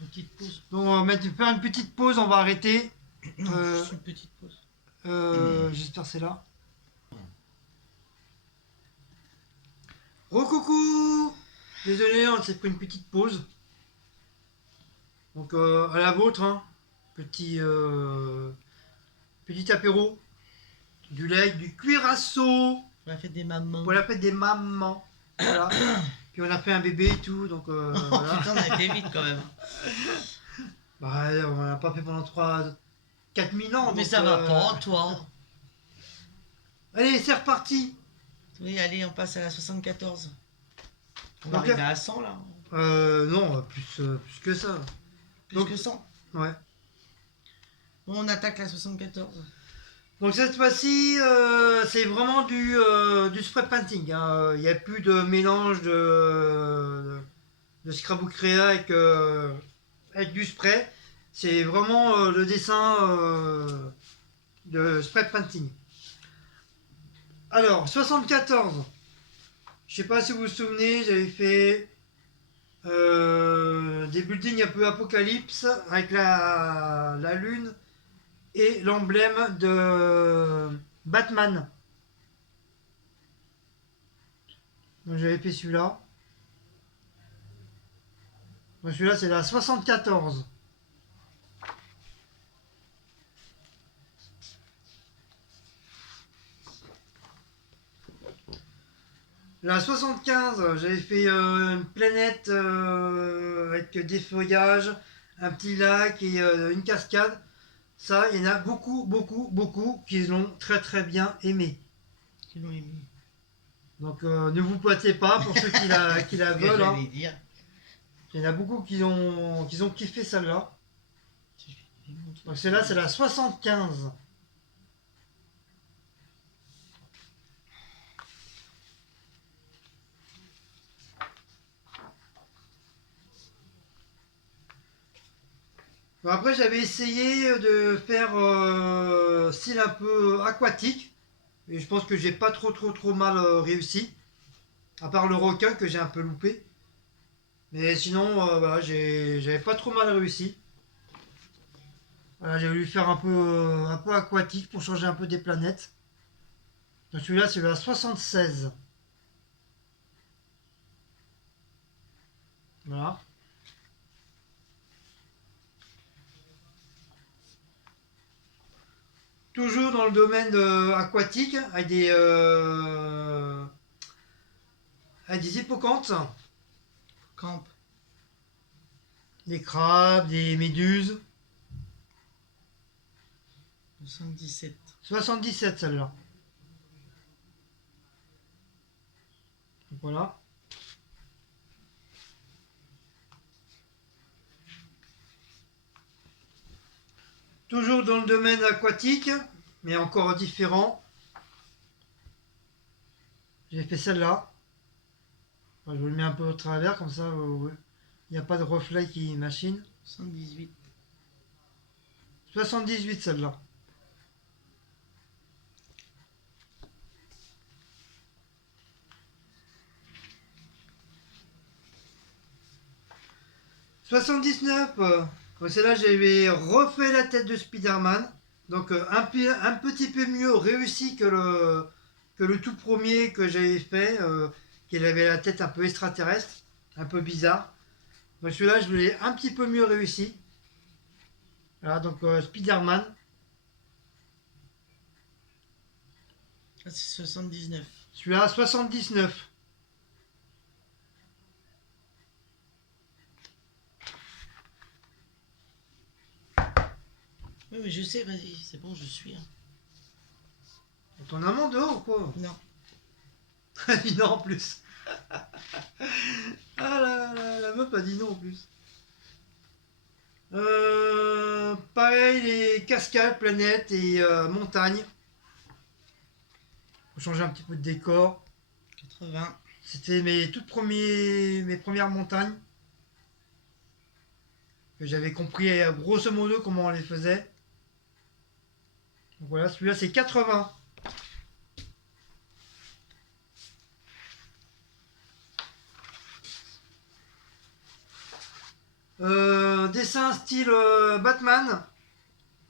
Une petite pause. Donc on va faire une petite pause, on va arrêter. Juste une petite pause. J'espère que c'est là. Oh coucou! Désolé, on s'est pris une petite pause. Donc à la vôtre, hein. Petit apéro. Du lait, du cuirasso. Pour la fête des mamans. Pour la fête des mamans. Voilà. Puis on a fait un bébé et tout, donc Oh voilà. putain, on a été vite quand même. Bah, on l'a pas fait pendant 4 000 ans. Mais donc, ça va pas, toi. Allez, c'est reparti. Oui, allez, on passe à la 74. On va Ok. arriver à 100 là. Non, plus que ça. Plus Donc- que 100. Ouais. Bon, on attaque la 74. Donc cette fois-ci, c'est vraiment du spray painting, hein. Il n'y a plus de mélange de Scrabble Créa avec du spray. C'est vraiment le dessin de spray painting. Alors, 74. Je sais pas si vous vous souvenez, j'avais fait des buildings un peu apocalypse avec la lune et l'emblème de Batman. Donc j'avais fait celui-là. Donc celui-là c'est la 74. La 75, j'avais fait une planète avec des feuillages, un petit lac et une cascade. Ça, il y en a beaucoup, beaucoup, beaucoup qui l'ont très très bien aimé. Qui l'ont aimé. Donc ne vous pointez pas pour ceux qui la C'est ce que veulent, hein. j'allais dire. Il y en a beaucoup qui ont kiffé celle-là. Donc celle-là, c'est la 75. Bon, après, j'avais essayé de faire style un peu aquatique. Et je pense que j'ai pas trop mal réussi. À part le requin que j'ai un peu loupé. Mais sinon, voilà, j'avais pas trop mal réussi. Voilà, j'ai voulu faire un peu aquatique pour changer un peu des planètes. Donc celui-là, c'est la 76. Voilà. Toujours dans le domaine aquatique, avec des hippocampes, Camp. des crabes, des méduses. 77. 77 celle-là. Donc voilà. Toujours dans le domaine aquatique, mais encore différent. J'ai fait celle-là. Enfin, je vous le mets un peu au travers, comme ça il n'y a pas de reflet qui machine. 78. 78 celle-là. 79. C'est là j'avais refait la tête de Spider-Man. Donc un petit peu mieux réussi que le tout premier que j'avais fait. Qu'il avait la tête un peu extraterrestre, un peu bizarre. Donc celui-là je l'ai un petit peu mieux réussi. Voilà, donc Spider-Man. Ah, c'est 79. Celui-là 79. Oui, mais je sais, vas-y, c'est bon, je suis. Hein. Ton amant dehors ou quoi? Non. Elle dit non en plus. Ah la meuf a dit non en plus. Pareil, les cascades, planètes et montagnes. Faut changer un petit peu de décor. 80. C'était mes premières montagnes. Que j'avais compris grosso modo comment on les faisait. Donc voilà, celui-là c'est 80. Dessin style Batman.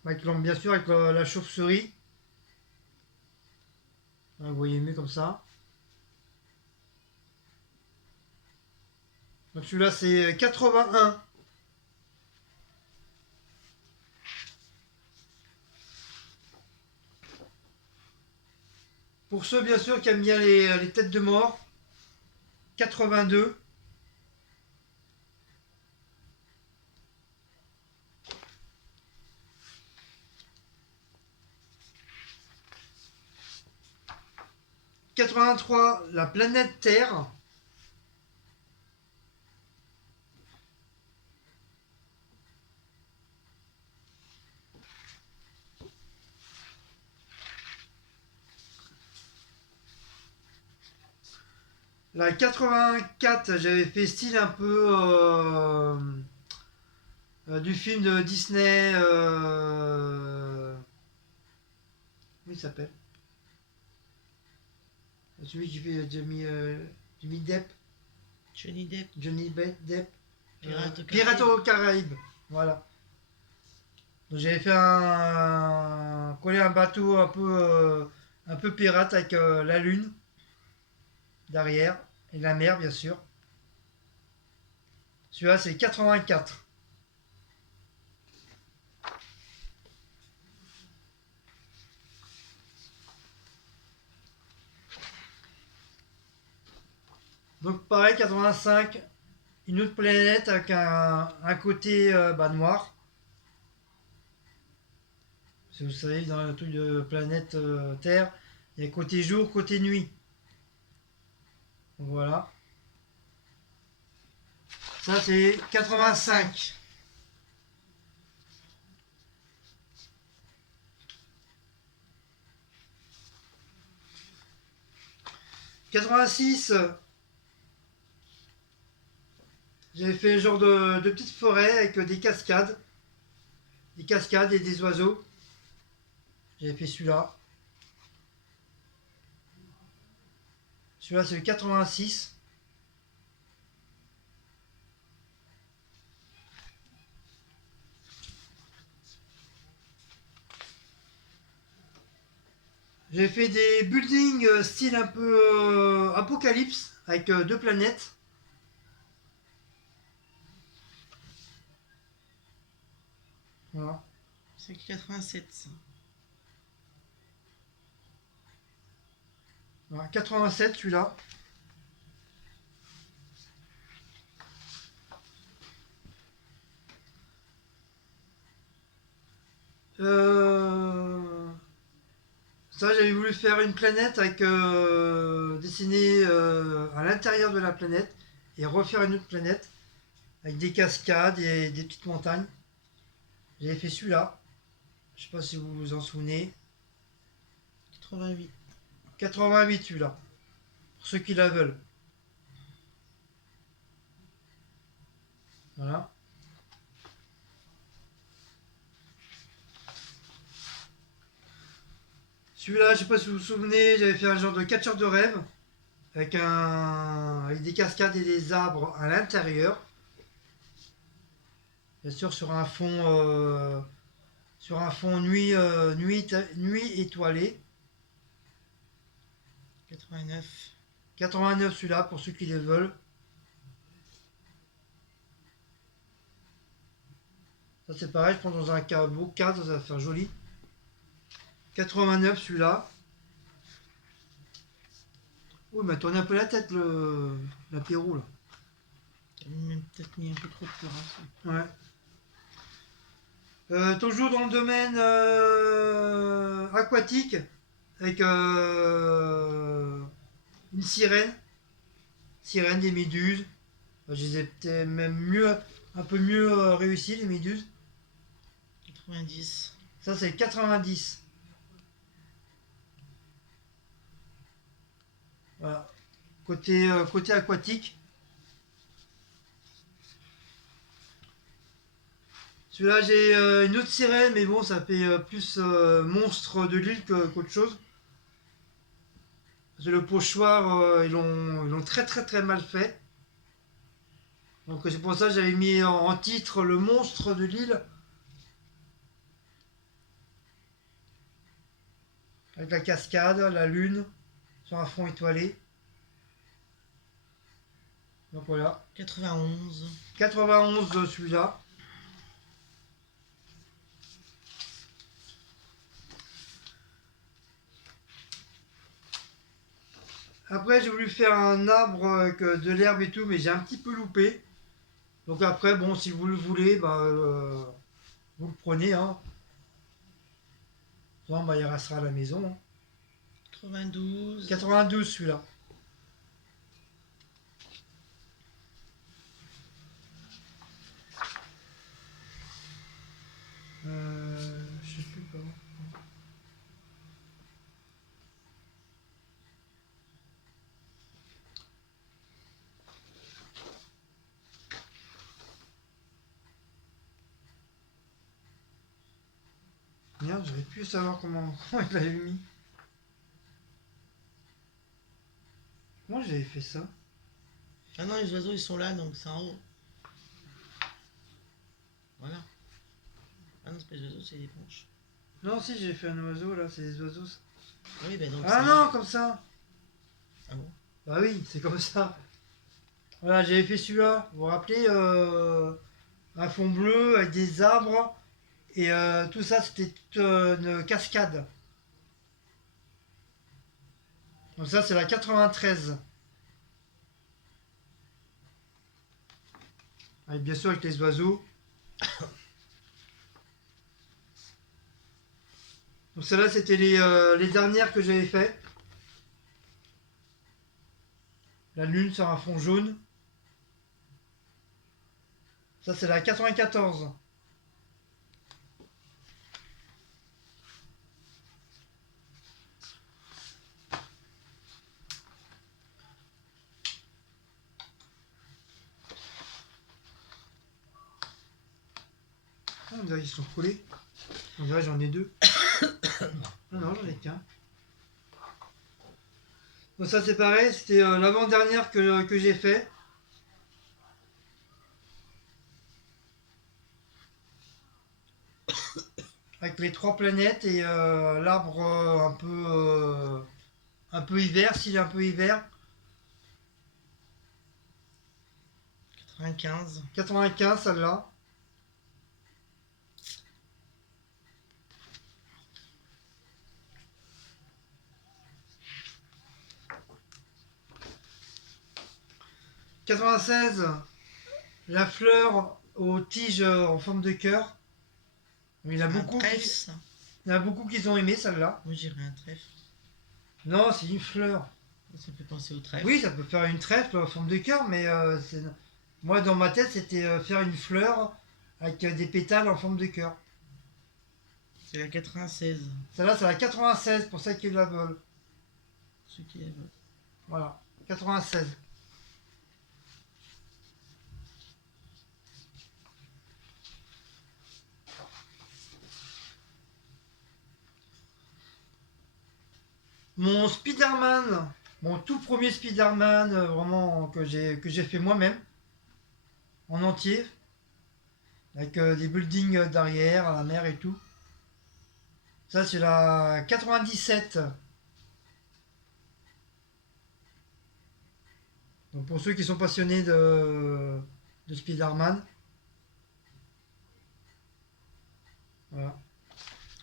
Bien sûr avec la chauve-souris. Vous voyez mieux comme ça. Donc celui-là c'est 81. Pour ceux bien sûr qui aiment bien les têtes de mort, 82. « 83, la planète Terre. La 84, j'avais fait style un peu du film de Disney. Comment il s'appelle? Celui qui fait Johnny Depp. Johnny Depp. Johnny Depp. Pirates aux Pirates aux Caraïbes. Voilà. Donc j'avais fait coller un bateau un peu pirate avec la lune derrière et la mer bien sûr. Celui-là c'est 84. Donc pareil 85, une autre planète avec un côté noir. Si vous savez dans le truc de planète Terre, il y a côté jour, côté nuit. Donc, voilà. Ça c'est 85. 86, j'avais fait un genre de petite forêt avec des cascades. Des cascades et des oiseaux. J'avais fait celui-là. Celui-là c'est le 86. J'ai fait des buildings style un peu apocalypse avec deux planètes. Voilà. C'est 87, ça. Voilà, 87 celui-là. Ça j'avais voulu faire une planète avec dessiner à l'intérieur de la planète et refaire une autre planète avec des cascades et des petites montagnes. J'avais fait celui-là. Je sais pas si vous vous en souvenez. 88. 88 celui-là. Pour ceux qui la veulent. Voilà. Celui-là, je sais pas si vous vous souvenez, j'avais fait un genre de catcheur de rêve avec des cascades et des arbres à l'intérieur. Bien sûr, sur un fond nuit étoilé. 89. 89 celui-là pour ceux qui les veulent. Ça c'est pareil, je prends dans un beau cadre, ça va faire joli. 89 celui-là. Oui, il m'a tourné un peu la tête l'apéro là. T'as même peut-être mis un peu trop de terrasse. Ouais. Toujours dans le domaine aquatique, avec une sirène, des méduses. Je les ai peut-être même un peu mieux réussi les méduses. 90. Ça c'est 90. Voilà. Côté aquatique. Celui-là j'ai une autre sirène, mais bon ça fait plus monstre de l'île qu'autre chose. Parce que le pochoir, ils l'ont très très très mal fait. Donc c'est pour ça que j'avais mis en titre le monstre de l'île. Avec la cascade, la lune, sur un fond étoilé. Donc voilà. 91. 91 celui-là. Après j'ai voulu faire un arbre avec de l'herbe et tout, mais j'ai un petit peu loupé. Donc après, bon, si vous le voulez, bah, vous le prenez. Hein. Non, bah, il restera à la maison. Hein. 92. 92 celui-là. Je sais plus comment. Merde, j'aurais pu savoir comment il l'avait mis. Moi j'avais fait ça. Ah non, les oiseaux ils sont là, donc c'est en haut. Voilà. Ah non, c'est pas les oiseaux, c'est les branches. Non, si, j'ai fait un oiseau là, c'est des oiseaux. Ça. Oui, ben donc Ah c'est non, comme ça. Ah bon. Bah oui, c'est comme ça. Voilà, j'avais fait celui-là. Vous vous rappelez un fond bleu avec des arbres et tout ça, c'était toute une cascade. Donc ça, c'est la 93. Avec, bien sûr avec les oiseaux. Donc celles-là, c'était les dernières que j'avais fait. La lune sur un fond jaune. Ça, c'est la 94. Ah, on dirait qu'ils sont collés. On dirait j'en ai deux. Non, non, j'en ai qu'un. Donc ça, c'est pareil. C'était l'avant-dernière que j'ai fait. Avec les trois planètes et l'arbre un peu hiver, s'il est un peu hiver. 95. 95, celle-là. « 96, la fleur aux tiges en forme de cœur. Il y en a Un beaucoup trèfle, qui, ça. il y en a beaucoup qui ont aimé celle-là. Moi j'irais un trèfle. Non, c'est une fleur. Ça me fait penser au trèfle. Oui, ça peut faire une trèfle en forme de cœur, mais moi dans ma tête c'était faire une fleur avec des pétales en forme de cœur. C'est la 96. Celle-là, c'est la 96 pour celles qui la veulent. Ceux qui la veulent. Voilà, 96. Mon Spider-Man, mon tout premier Spider-Man, vraiment que j'ai fait moi-même, en entier. avec des buildings derrière, à la mer et tout. Ça, c'est la 97. Donc pour ceux qui sont passionnés de Spider-Man, voilà.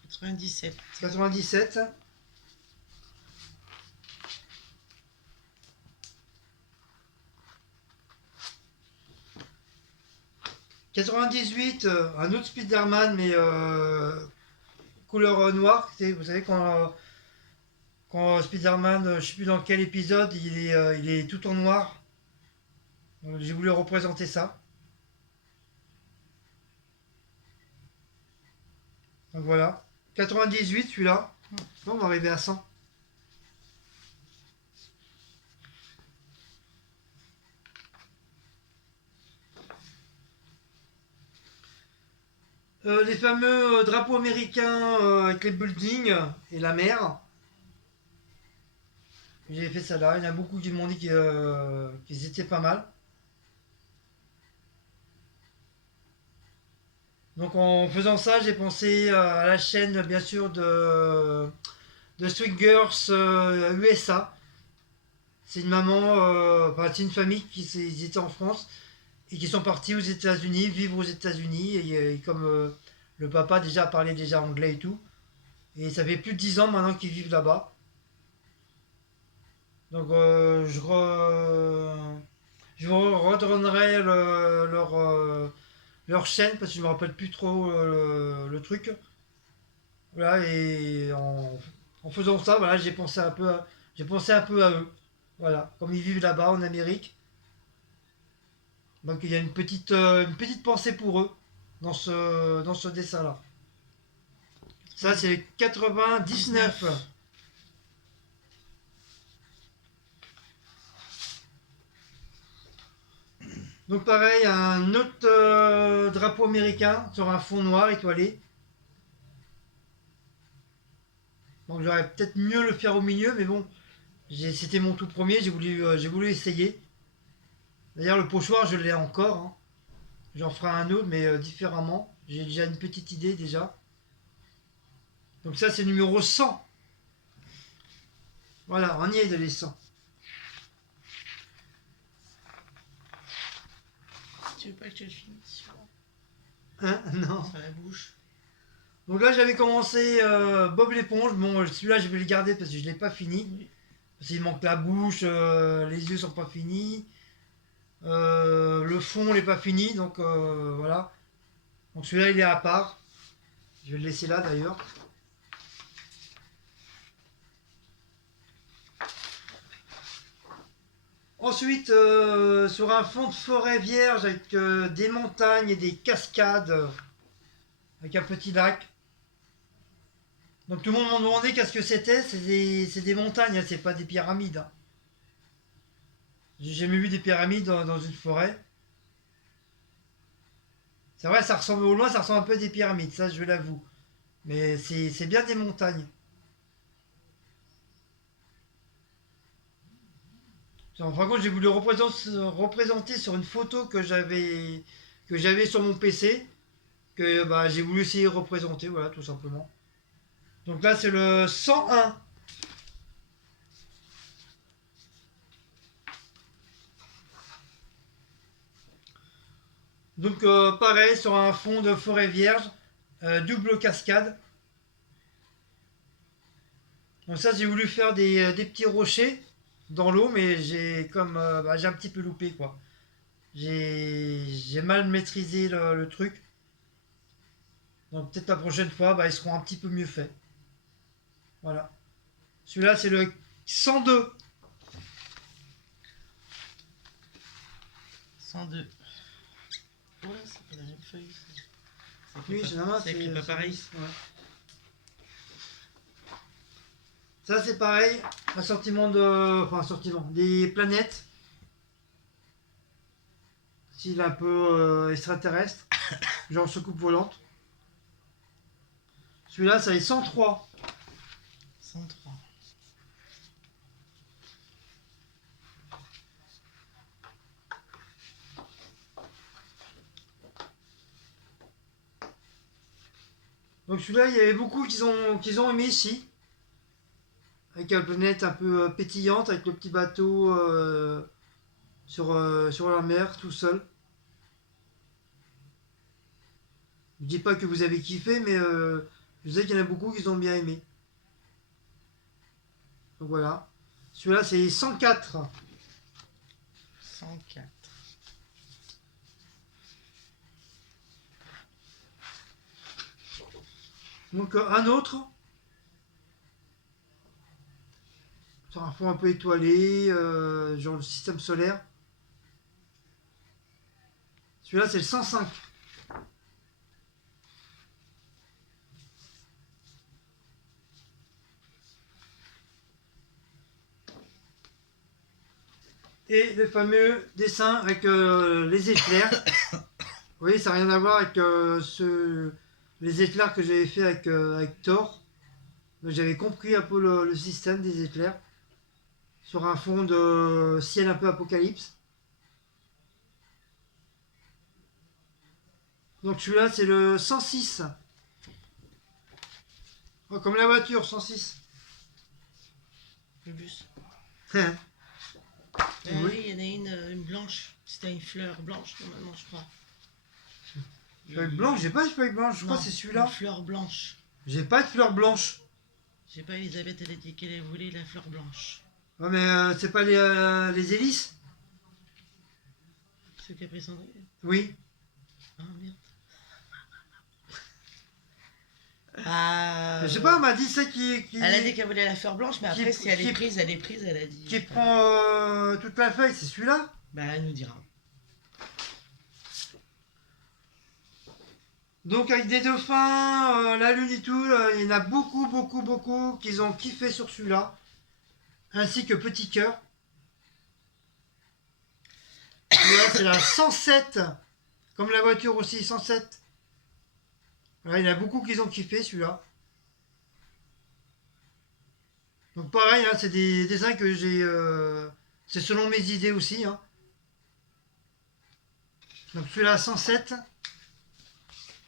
97. 97. 98, un autre Spider-Man, mais couleur noire. Vous savez, quand Spider-Man, je sais plus dans quel épisode, il est tout en noir. Donc, j'ai voulu représenter ça. Donc voilà. 98, celui-là. Bon, on va arriver à 100. Les fameux drapeaux américains avec les buildings et la mer. J'ai fait ça là. Il y en a beaucoup qui m'ont dit qu'ils étaient pas mal. Donc en faisant ça, j'ai pensé à la chaîne bien sûr de Swingers USA. C'est une maman, enfin c'est une famille ils étaient en France et qui sont partis aux États-Unis, vivre aux États-Unis. Et comme le papa déjà parlait déjà anglais et tout. Et ça fait plus de 10 ans maintenant qu'ils vivent là-bas. Donc je vous redonnerai leur chaîne parce que je me rappelle plus trop le truc. Voilà, et en faisant ça, voilà, j'ai pensé un peu à eux. Voilà, comme ils vivent là-bas en Amérique. Donc il y a une petite pensée pour eux dans ce dessin-là. Ça, c'est 99. Donc pareil, un autre drapeau américain sur un fond noir étoilé. Donc j'aurais peut-être mieux le faire au milieu, mais bon, c'était mon tout premier, j'ai voulu essayer. D'ailleurs, le pochoir, je l'ai encore, hein. J'en ferai un autre, mais différemment. J'ai déjà une petite idée déjà. Donc ça, c'est numéro 100. Voilà, on y est de les 100. Tu veux pas que je le finisse Hein? Non. sur la bouche? Donc là, j'avais commencé Bob l'éponge. Bon, celui-là, je vais le garder parce que je ne l'ai pas fini. Oui. Parce qu'il manque la bouche, les yeux sont pas finis. Le fond n'est pas fini, donc voilà. Donc celui-là, il est à part. Je vais le laisser là d'ailleurs. Ensuite, sur un fond de forêt vierge avec des montagnes et des cascades, avec un petit lac. Donc tout le monde m'a demandé qu'est-ce que c'était. C'est des montagnes, hein, c'est pas des pyramides, hein. J'ai jamais vu des pyramides dans une forêt. C'est vrai, ça ressemble au loin, ça ressemble un peu à des pyramides, ça je l'avoue. Mais c'est bien des montagnes. En fin de compte, j'ai voulu représenter sur une photo que j'avais sur mon PC, que bah, j'ai voulu essayer de représenter, voilà, tout simplement. Donc là, c'est le 101. Donc pareil, sur un fond de forêt vierge, double cascade. Donc ça, j'ai voulu faire des petits rochers dans l'eau, mais bah, j'ai un petit peu loupé quoi. J'ai mal maîtrisé le truc. Donc peut-être la prochaine fois, bah, ils seront un petit peu mieux faits. Voilà. Celui-là, c'est le 102. 102. Ouais, c'est pas la même feuille. Oui, généralement, c'est écrit pas pareil. Ouais. Ça, c'est pareil. Enfin, assortiment. Des planètes. Style un peu extraterrestre. Genre soucoupe volante. Celui-là, ça est 103. 103. Donc celui-là, il y avait beaucoup qu'ils ont aimé ici. Avec la planète un peu pétillante, avec le petit bateau sur la mer, tout seul. Je dis pas que vous avez kiffé, mais je sais qu'il y en a beaucoup qui ont bien aimé. Donc voilà. Celui-là, c'est 104. 104. Donc un autre. Sur un fond un peu étoilé, genre le système solaire. Celui-là, c'est le 105. Et le fameux dessin avec les éclairs. Vous voyez, ça n'a rien à voir avec les éclairs que j'avais fait avec Thor. Mais j'avais compris un peu le système des éclairs. Sur un fond de ciel un peu apocalypse. Donc celui-là, c'est le 106. Oh, comme la voiture, 106. Le bus. Oui. Oui, il y en a une blanche. C'était une fleur blanche, normalement, je crois. Feuille blanche, j'ai pas de feuille blanche, je crois que c'est celui-là. Une fleur blanche. J'ai pas de fleur blanche. Je sais pas, Elisabeth, elle a dit qu'elle voulait la fleur blanche. Ouais, mais c'est pas les hélices? Ce qu'a pris Sandrine. Oui. Ah, merde. Ah, Je sais pas, on m'a dit ça qui elle a dit qu'elle voulait la fleur blanche, mais après, si elle est prise, elle est prise, elle a dit. qui prend toute la feuille, c'est celui-là? Bah, elle nous dira. Donc avec des dauphins, la lune et tout, il y en a beaucoup qui ont kiffé sur celui-là. Ainsi que Petit Cœur. Celui-là, c'est la 107. Comme la voiture aussi, 107. Voilà, il y en a beaucoup qui ont kiffé celui-là. Donc pareil, hein, c'est des dessins que j'ai... c'est selon mes idées aussi. Hein. Donc celui-là, 107.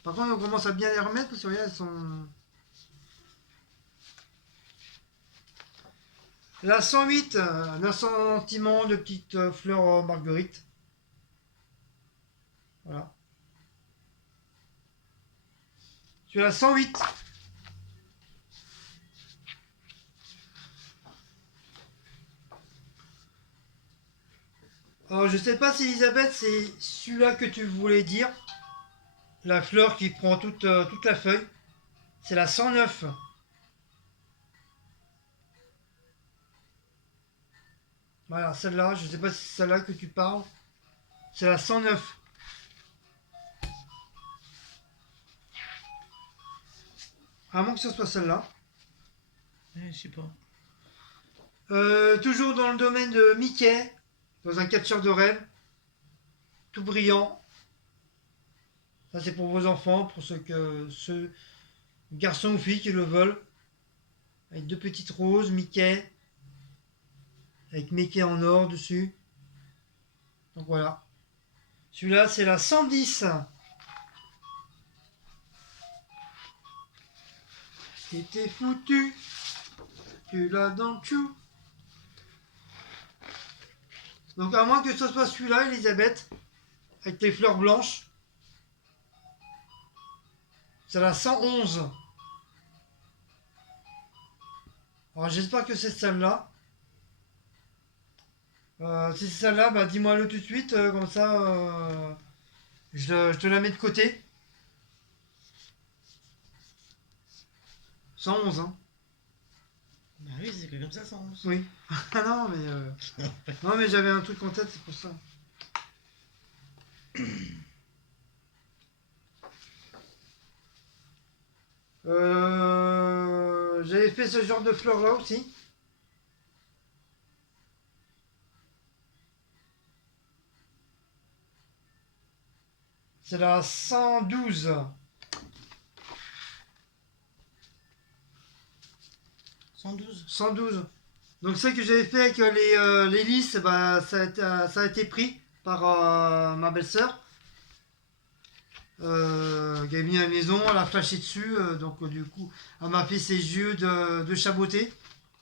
Par contre, on commence à bien les remettre parce que regarde, elles sont... La 108, un assentiment de petites fleurs marguerites. Voilà. Celui-là, 108. Alors, je sais pas si Elisabeth, c'est celui-là que tu voulais dire. La fleur qui prend toute la feuille. C'est la 109. Voilà, celle-là, je sais pas si c'est celle-là que tu parles. C'est la 109. À moins que ce soit celle-là. Ouais, je sais pas. Toujours dans le domaine de Mickey, dans un catcheur de rêve, tout brillant. Ça c'est pour vos enfants, pour ceux garçons ou filles qui le veulent. Avec deux petites roses, Mickey, avec Mickey en or dessus. Donc voilà. Celui-là c'est la 110. Et t'es foutu. Tu l'as dans le chou. Donc à moins que ce soit celui-là, Elisabeth, avec les fleurs blanches. C'est la 111. Alors j'espère que c'est celle-là. Si c'est celle-là, bah, dis-moi-le tout de suite, comme ça je te la mets de côté. 111, hein. Bah oui, c'est que comme ça, 111. Oui. Ah non, mais non, mais j'avais un truc en tête, c'est pour ça. J'avais fait ce genre de fleurs là aussi. C'est la 112. 112. 112. Donc celle que j'avais fait avec les lys, bah, ça a été pris par ma belle-sœur. qui est venue à la maison, elle a flashé dessus, donc du coup, elle m'a fait ses yeux de chaboté.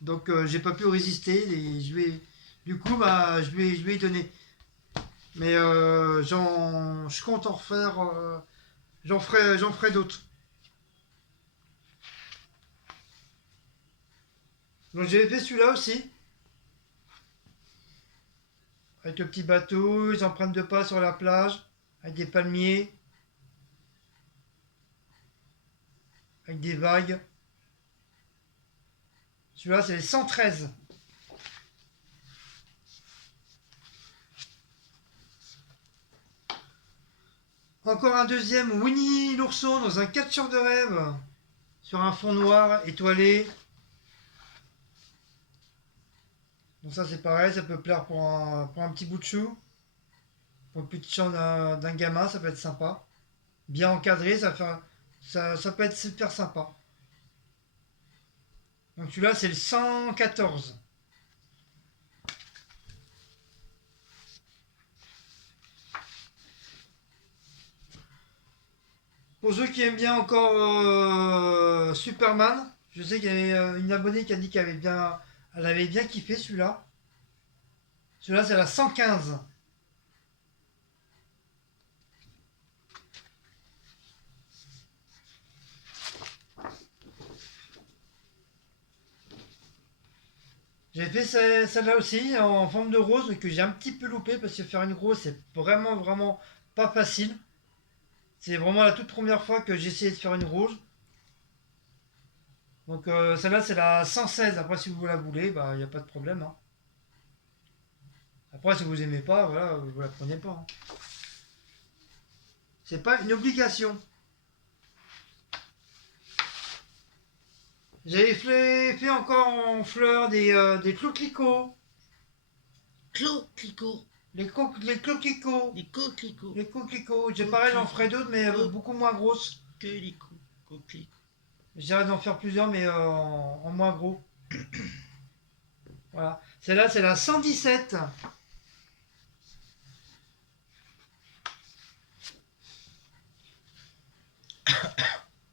Donc j'ai pas pu résister et du coup, bah, je lui ai donné. Mais je compte en refaire, j'en ferai d'autres. Donc j'avais fait celui-là aussi, avec le petit bateau, les empreintes de pas sur la plage, avec des palmiers, avec des vagues. Celui-là, c'est les 113. Encore un deuxième, Winnie l'ourson dans un catcheur de rêve, sur un fond noir étoilé. Donc ça c'est pareil, ça peut plaire pour un petit bout de chou, pour le petit chant d'un gamin, ça peut être sympa. Bien encadré, ça peut être super sympa. Donc celui-là c'est le 114. Pour ceux qui aiment bien encore Superman, je sais qu'il y avait une abonnée qui a dit elle avait bien kiffé celui-là. Celui-là c'est la 115. J'ai fait celle-là aussi en forme de rose, mais que j'ai un petit peu loupé parce que faire une rose c'est vraiment vraiment pas facile. C'est vraiment la toute première fois que j'ai essayé de faire une rose. Donc celle-là c'est la 116. Après si vous la voulez, bah il n'y a pas de problème, hein. Après si vous aimez pas, voilà, vous la prenez pas, hein. C'est pas une obligation. J'avais fait encore en fleurs des cloclicots. Clo-clico. Les cloclicots. Les coquelicots. Les cloclicots. J'ai pareil, j'en ferai d'autres, mais beaucoup moins grosses. Que les coquelicots. J'essaierai d'en faire plusieurs, mais en moins gros. Voilà. Celle-là, c'est la 117.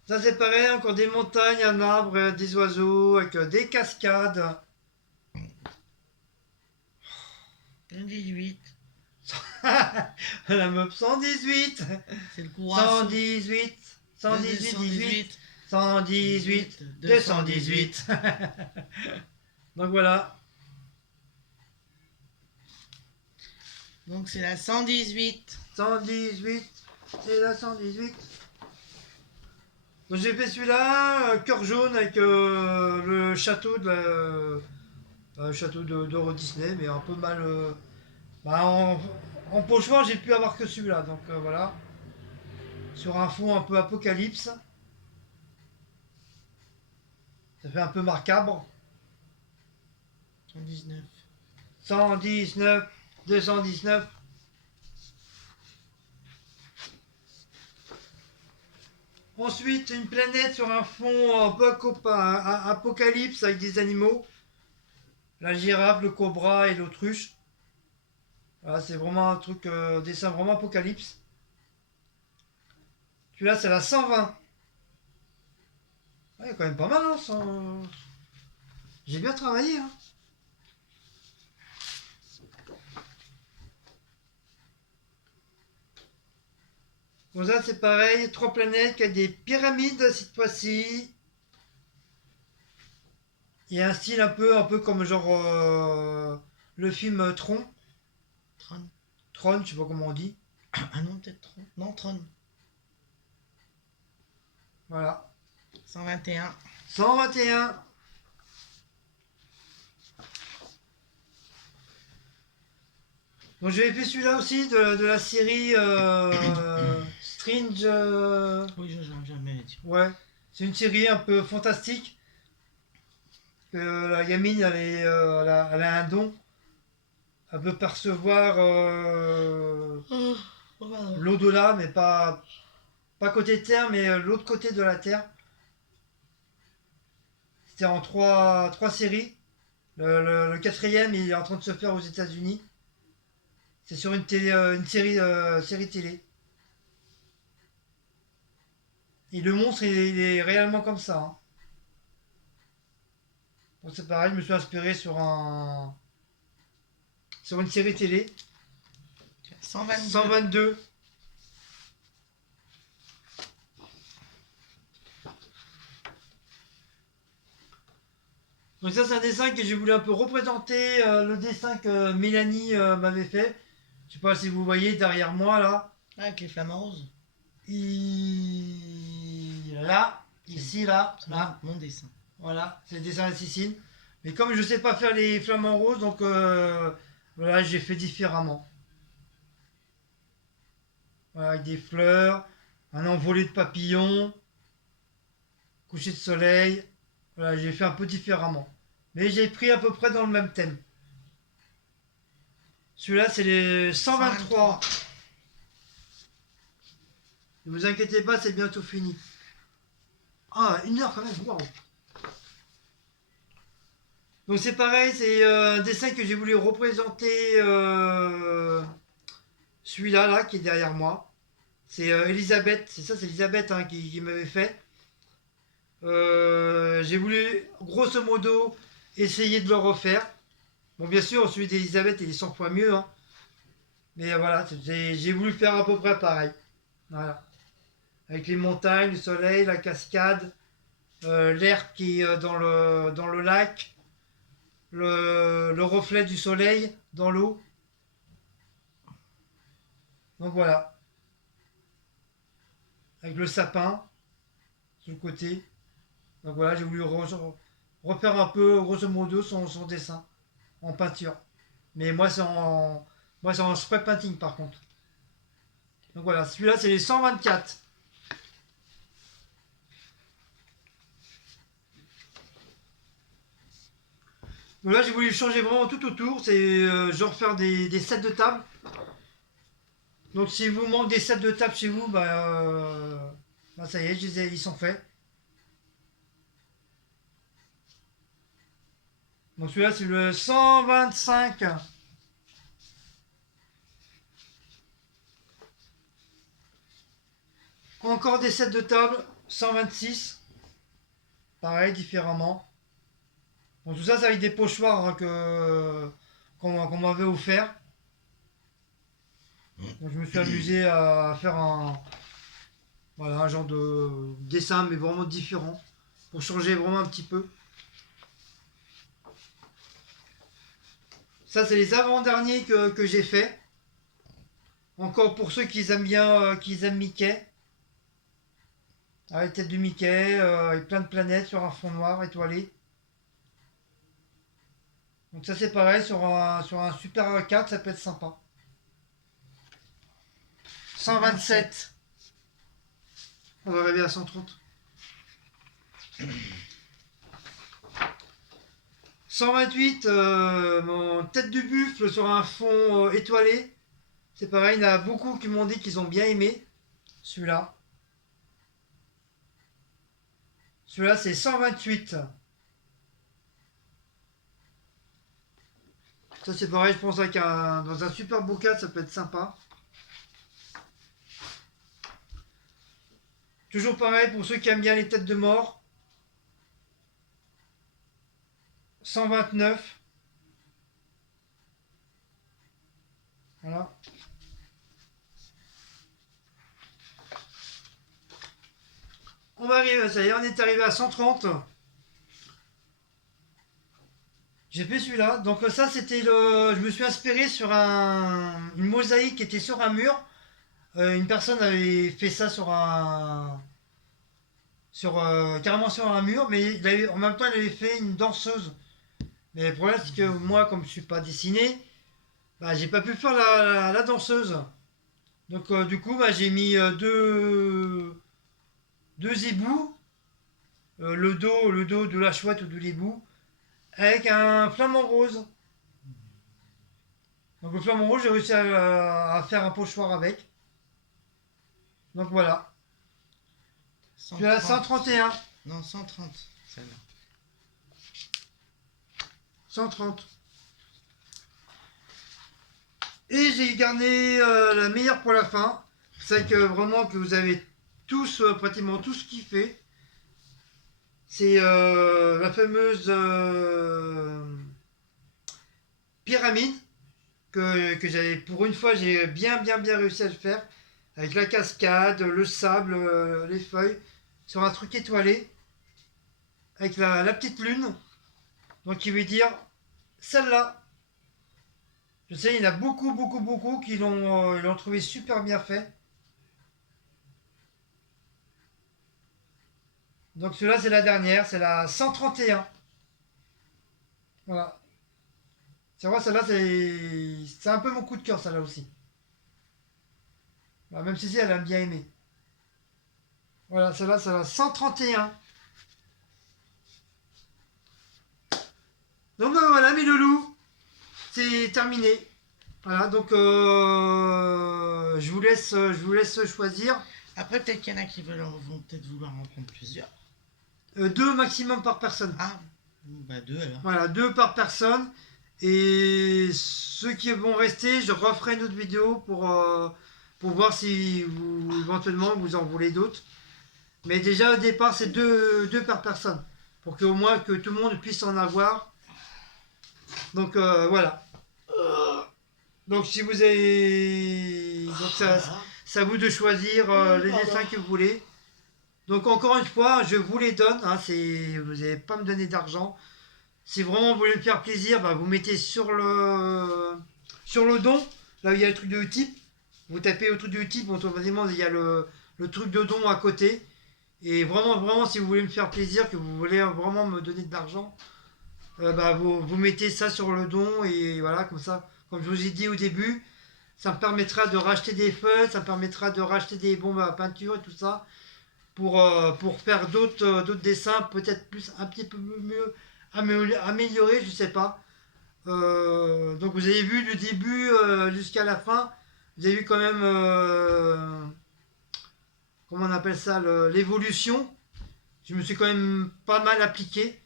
Ça, c'est pareil, encore des montagnes, un arbre, des oiseaux, avec des cascades. 118. La meuf 118. C'est le courage. 118. 118, 18. 118. 218. Donc voilà. Donc c'est la 118. 118. C'est la 118. Donc j'ai fait celui-là, cœur jaune avec le château le château d'Euro Disney, mais un peu mal. Bah, en pochoir, j'ai pu avoir que celui-là, donc voilà. Sur un fond un peu apocalypse. Ça fait un peu macabre. 119. 119, 219. Ensuite, une planète sur un fond un peu apocalypse avec des animaux. La girafe, le cobra et l'autruche. Voilà, c'est vraiment un truc, dessin vraiment apocalypse. Celui-là, c'est la 120. Ouais, il y a quand même pas mal, hein, J'ai bien travaillé, hein. Bon, ça, c'est pareil. Trois planètes qui a des pyramides cette fois-ci. Il y a un style un peu comme genre le film Tron. Tron. Tron, je sais pas comment on dit. Ah non, peut-être Tron. Non, Tron. Voilà. 121. 121. Donc j'avais fait celui-là aussi de la série Strange. Oui, je n'ai jamais dit. Ouais, c'est une série un peu fantastique. Que la gamine, elle a un don. Elle peut percevoir Voilà. l'au-delà, mais pas côté Terre, mais l'autre côté de la Terre. C'était en trois séries. Le quatrième, il est en train de se faire aux États-Unis. C'est sur une série télé. Et le monstre, il est réellement comme ça. Hein. Bon, c'est pareil, je me suis inspiré sur une série télé. 122. 122. Donc ça, c'est un dessin que j'ai voulu un peu représenter le dessin que Mélanie m'avait fait. Je sais pas si vous voyez derrière moi là. Avec les flamants roses. Là, ici, là, là. Mon dessin. Voilà, c'est le dessin de Sicile. Mais comme je sais pas faire les flamants roses, donc voilà, j'ai fait différemment. Voilà, avec des fleurs, un envolé de papillons, coucher de soleil. Voilà, j'ai fait un peu différemment. Mais j'ai pris à peu près dans le même thème. Celui-là, c'est les 123. Ne vous inquiétez pas, c'est bientôt fini. Ah, 1 heure quand même, waouh. Donc c'est pareil, c'est un dessin que j'ai voulu représenter celui-là, là, qui est derrière moi. C'est Elisabeth, c'est ça, c'est Elisabeth hein, qui m'avait fait. J'ai voulu, grosso modo, essayer de le refaire. Bon, bien sûr, celui d'Elisabeth, il est 100 fois mieux. Hein. Mais voilà, j'ai voulu faire à peu près pareil. Voilà. Avec les montagnes, le soleil, la cascade, l'air qui est dans le lac, le reflet du soleil dans l'eau. Donc voilà. Avec le sapin sur le côté. Donc voilà, j'ai voulu refaire un peu, grosso modo, son dessin en peinture. Mais moi, c'est en spray painting par contre. Donc voilà, celui-là, c'est les 124. Donc là, j'ai voulu changer vraiment tout autour. C'est genre faire des sets de table. Donc si vous manque des sets de table chez vous, bah ça y est, ils sont faits. Donc celui-là, c'est le 125. Encore des sets de table, 126. Pareil, différemment. Bon, tout ça, c'est avec des pochoirs hein, qu'on m'avait offert. Donc, je me suis amusé à faire voilà, un genre de dessin, mais vraiment différent. Pour changer vraiment un petit peu. Ça, c'est les avant-derniers que j'ai fait. Encore pour ceux qui aiment bien, qui aiment Mickey. Ah, la tête de Mickey, avec plein de planètes sur un fond noir étoilé. Donc ça c'est pareil, sur un Super 4, ça peut être sympa. 127. On va arriver à 130. 128, mon tête de buffle sur un fond étoilé. C'est pareil, il y en a beaucoup qui m'ont dit qu'ils ont bien aimé. Celui-là. Celui-là c'est 128. Ça c'est pareil, je pense dans un super beau cadre, ça peut être sympa. Toujours pareil pour ceux qui aiment bien les têtes de mort. 129. Voilà. On va arriver, ça y est, on est arrivé à 130. J'ai fait celui-là. Donc ça c'était le. Je me suis inspiré sur une mosaïque qui était sur un mur. Une personne avait fait ça carrément sur un mur, mais en même temps il avait fait une danseuse. Mais le problème c'est que moi comme je suis pas dessiné, bah, j'ai pas pu faire la danseuse. Donc du coup bah, j'ai mis deux ébouts, le dos de la chouette ou de l'ébou, avec un flamant rose. Donc le flamant rose j'ai réussi à faire un pochoir avec. Donc voilà. Tu as 131. Non, 130, celle-là. 130. Et j'ai gardé la meilleure pour la fin. C'est que vraiment que vous avez tous, pratiquement tout ce qu'il fait. C'est la fameuse pyramide que j'avais, pour une fois, j'ai bien réussi à le faire. Avec la cascade, le sable, les feuilles, sur un truc étoilé, avec la petite lune. Donc il veut dire celle-là. Je sais, il y en a beaucoup qui l'ont trouvé super bien fait. Donc celle-là, c'est la dernière, c'est la 131. Voilà. C'est vrai, celle-là, c'est un peu mon coup de cœur, celle-là aussi. Bah, même si elle a bien aimé. Voilà, celle-là, c'est la 131. Donc voilà, mes loulous, c'est terminé. Voilà, donc je vous laisse choisir. Après, peut-être qu'il y en a qui vont peut-être vouloir en prendre plusieurs. Deux maximum par personne. Ah, bah 2 alors. Voilà, deux par personne. Et ceux qui vont rester, je referai une autre vidéo pour voir si vous, éventuellement, vous en voulez d'autres. Mais déjà, au départ, c'est deux par personne. Pour qu'au moins que tout le monde puisse en avoir. Donc, voilà. Donc, si vous avez... Donc, c'est à vous de choisir les dessins que vous voulez. Donc, encore une fois, je vous les donne. Hein, vous n'allez pas me donner d'argent. Si vraiment vous voulez me faire plaisir, bah, vous mettez sur le don, là où il y a le truc de Utip. Vous tapez au truc de Utip, automatiquement il y a le truc de don à côté. Et vraiment, si vous voulez me faire plaisir, que vous voulez vraiment me donner de l'argent, bah, vous mettez ça sur le don. Et voilà, comme ça, comme je vous ai dit au début, ça me permettra de racheter des feuilles, ça me permettra de racheter des bombes à peinture et tout ça. Pour faire d'autres dessins, peut-être plus un petit peu mieux améliorés, je sais pas. Donc vous avez vu du début jusqu'à la fin, vous avez vu quand même, comment on appelle ça, l'évolution. Je me suis quand même pas mal appliqué.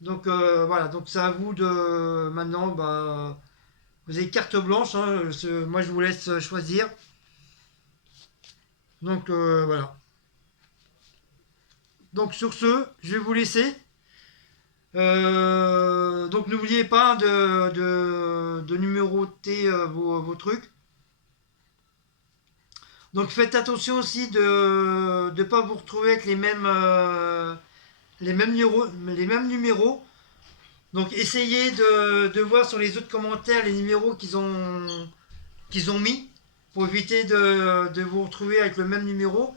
Donc voilà, donc c'est à vous de maintenant, bah, vous avez carte blanche, hein, moi je vous laisse choisir. Donc voilà. Donc sur ce, je vais vous laisser. Donc n'oubliez pas de numéroter vos trucs. Donc faites attention aussi de ne pas vous retrouver avec les mêmes numéros. Donc essayez de voir sur les autres commentaires les numéros qu'ils ont mis pour éviter de vous retrouver avec le même numéro.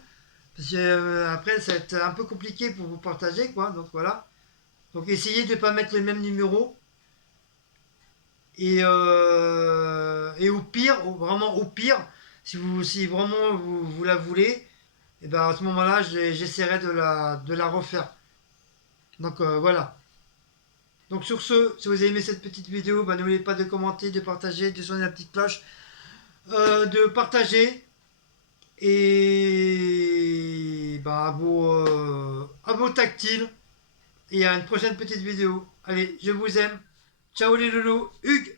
Parce que après ça va être un peu compliqué pour vous partager, quoi. Donc voilà. Donc essayez de ne pas mettre le même numéro. Et au pire, vraiment au pire, si vraiment vous la voulez, et ben à ce moment-là, j'essaierai de la refaire. Donc voilà. Donc sur ce, si vous avez aimé cette petite vidéo, ben, n'oubliez pas de commenter, de partager, de sonner la petite cloche, de partager. Et ben, à vos tactiles. Et à une prochaine petite vidéo. Allez, je vous aime. Ciao les loulous. Hugues.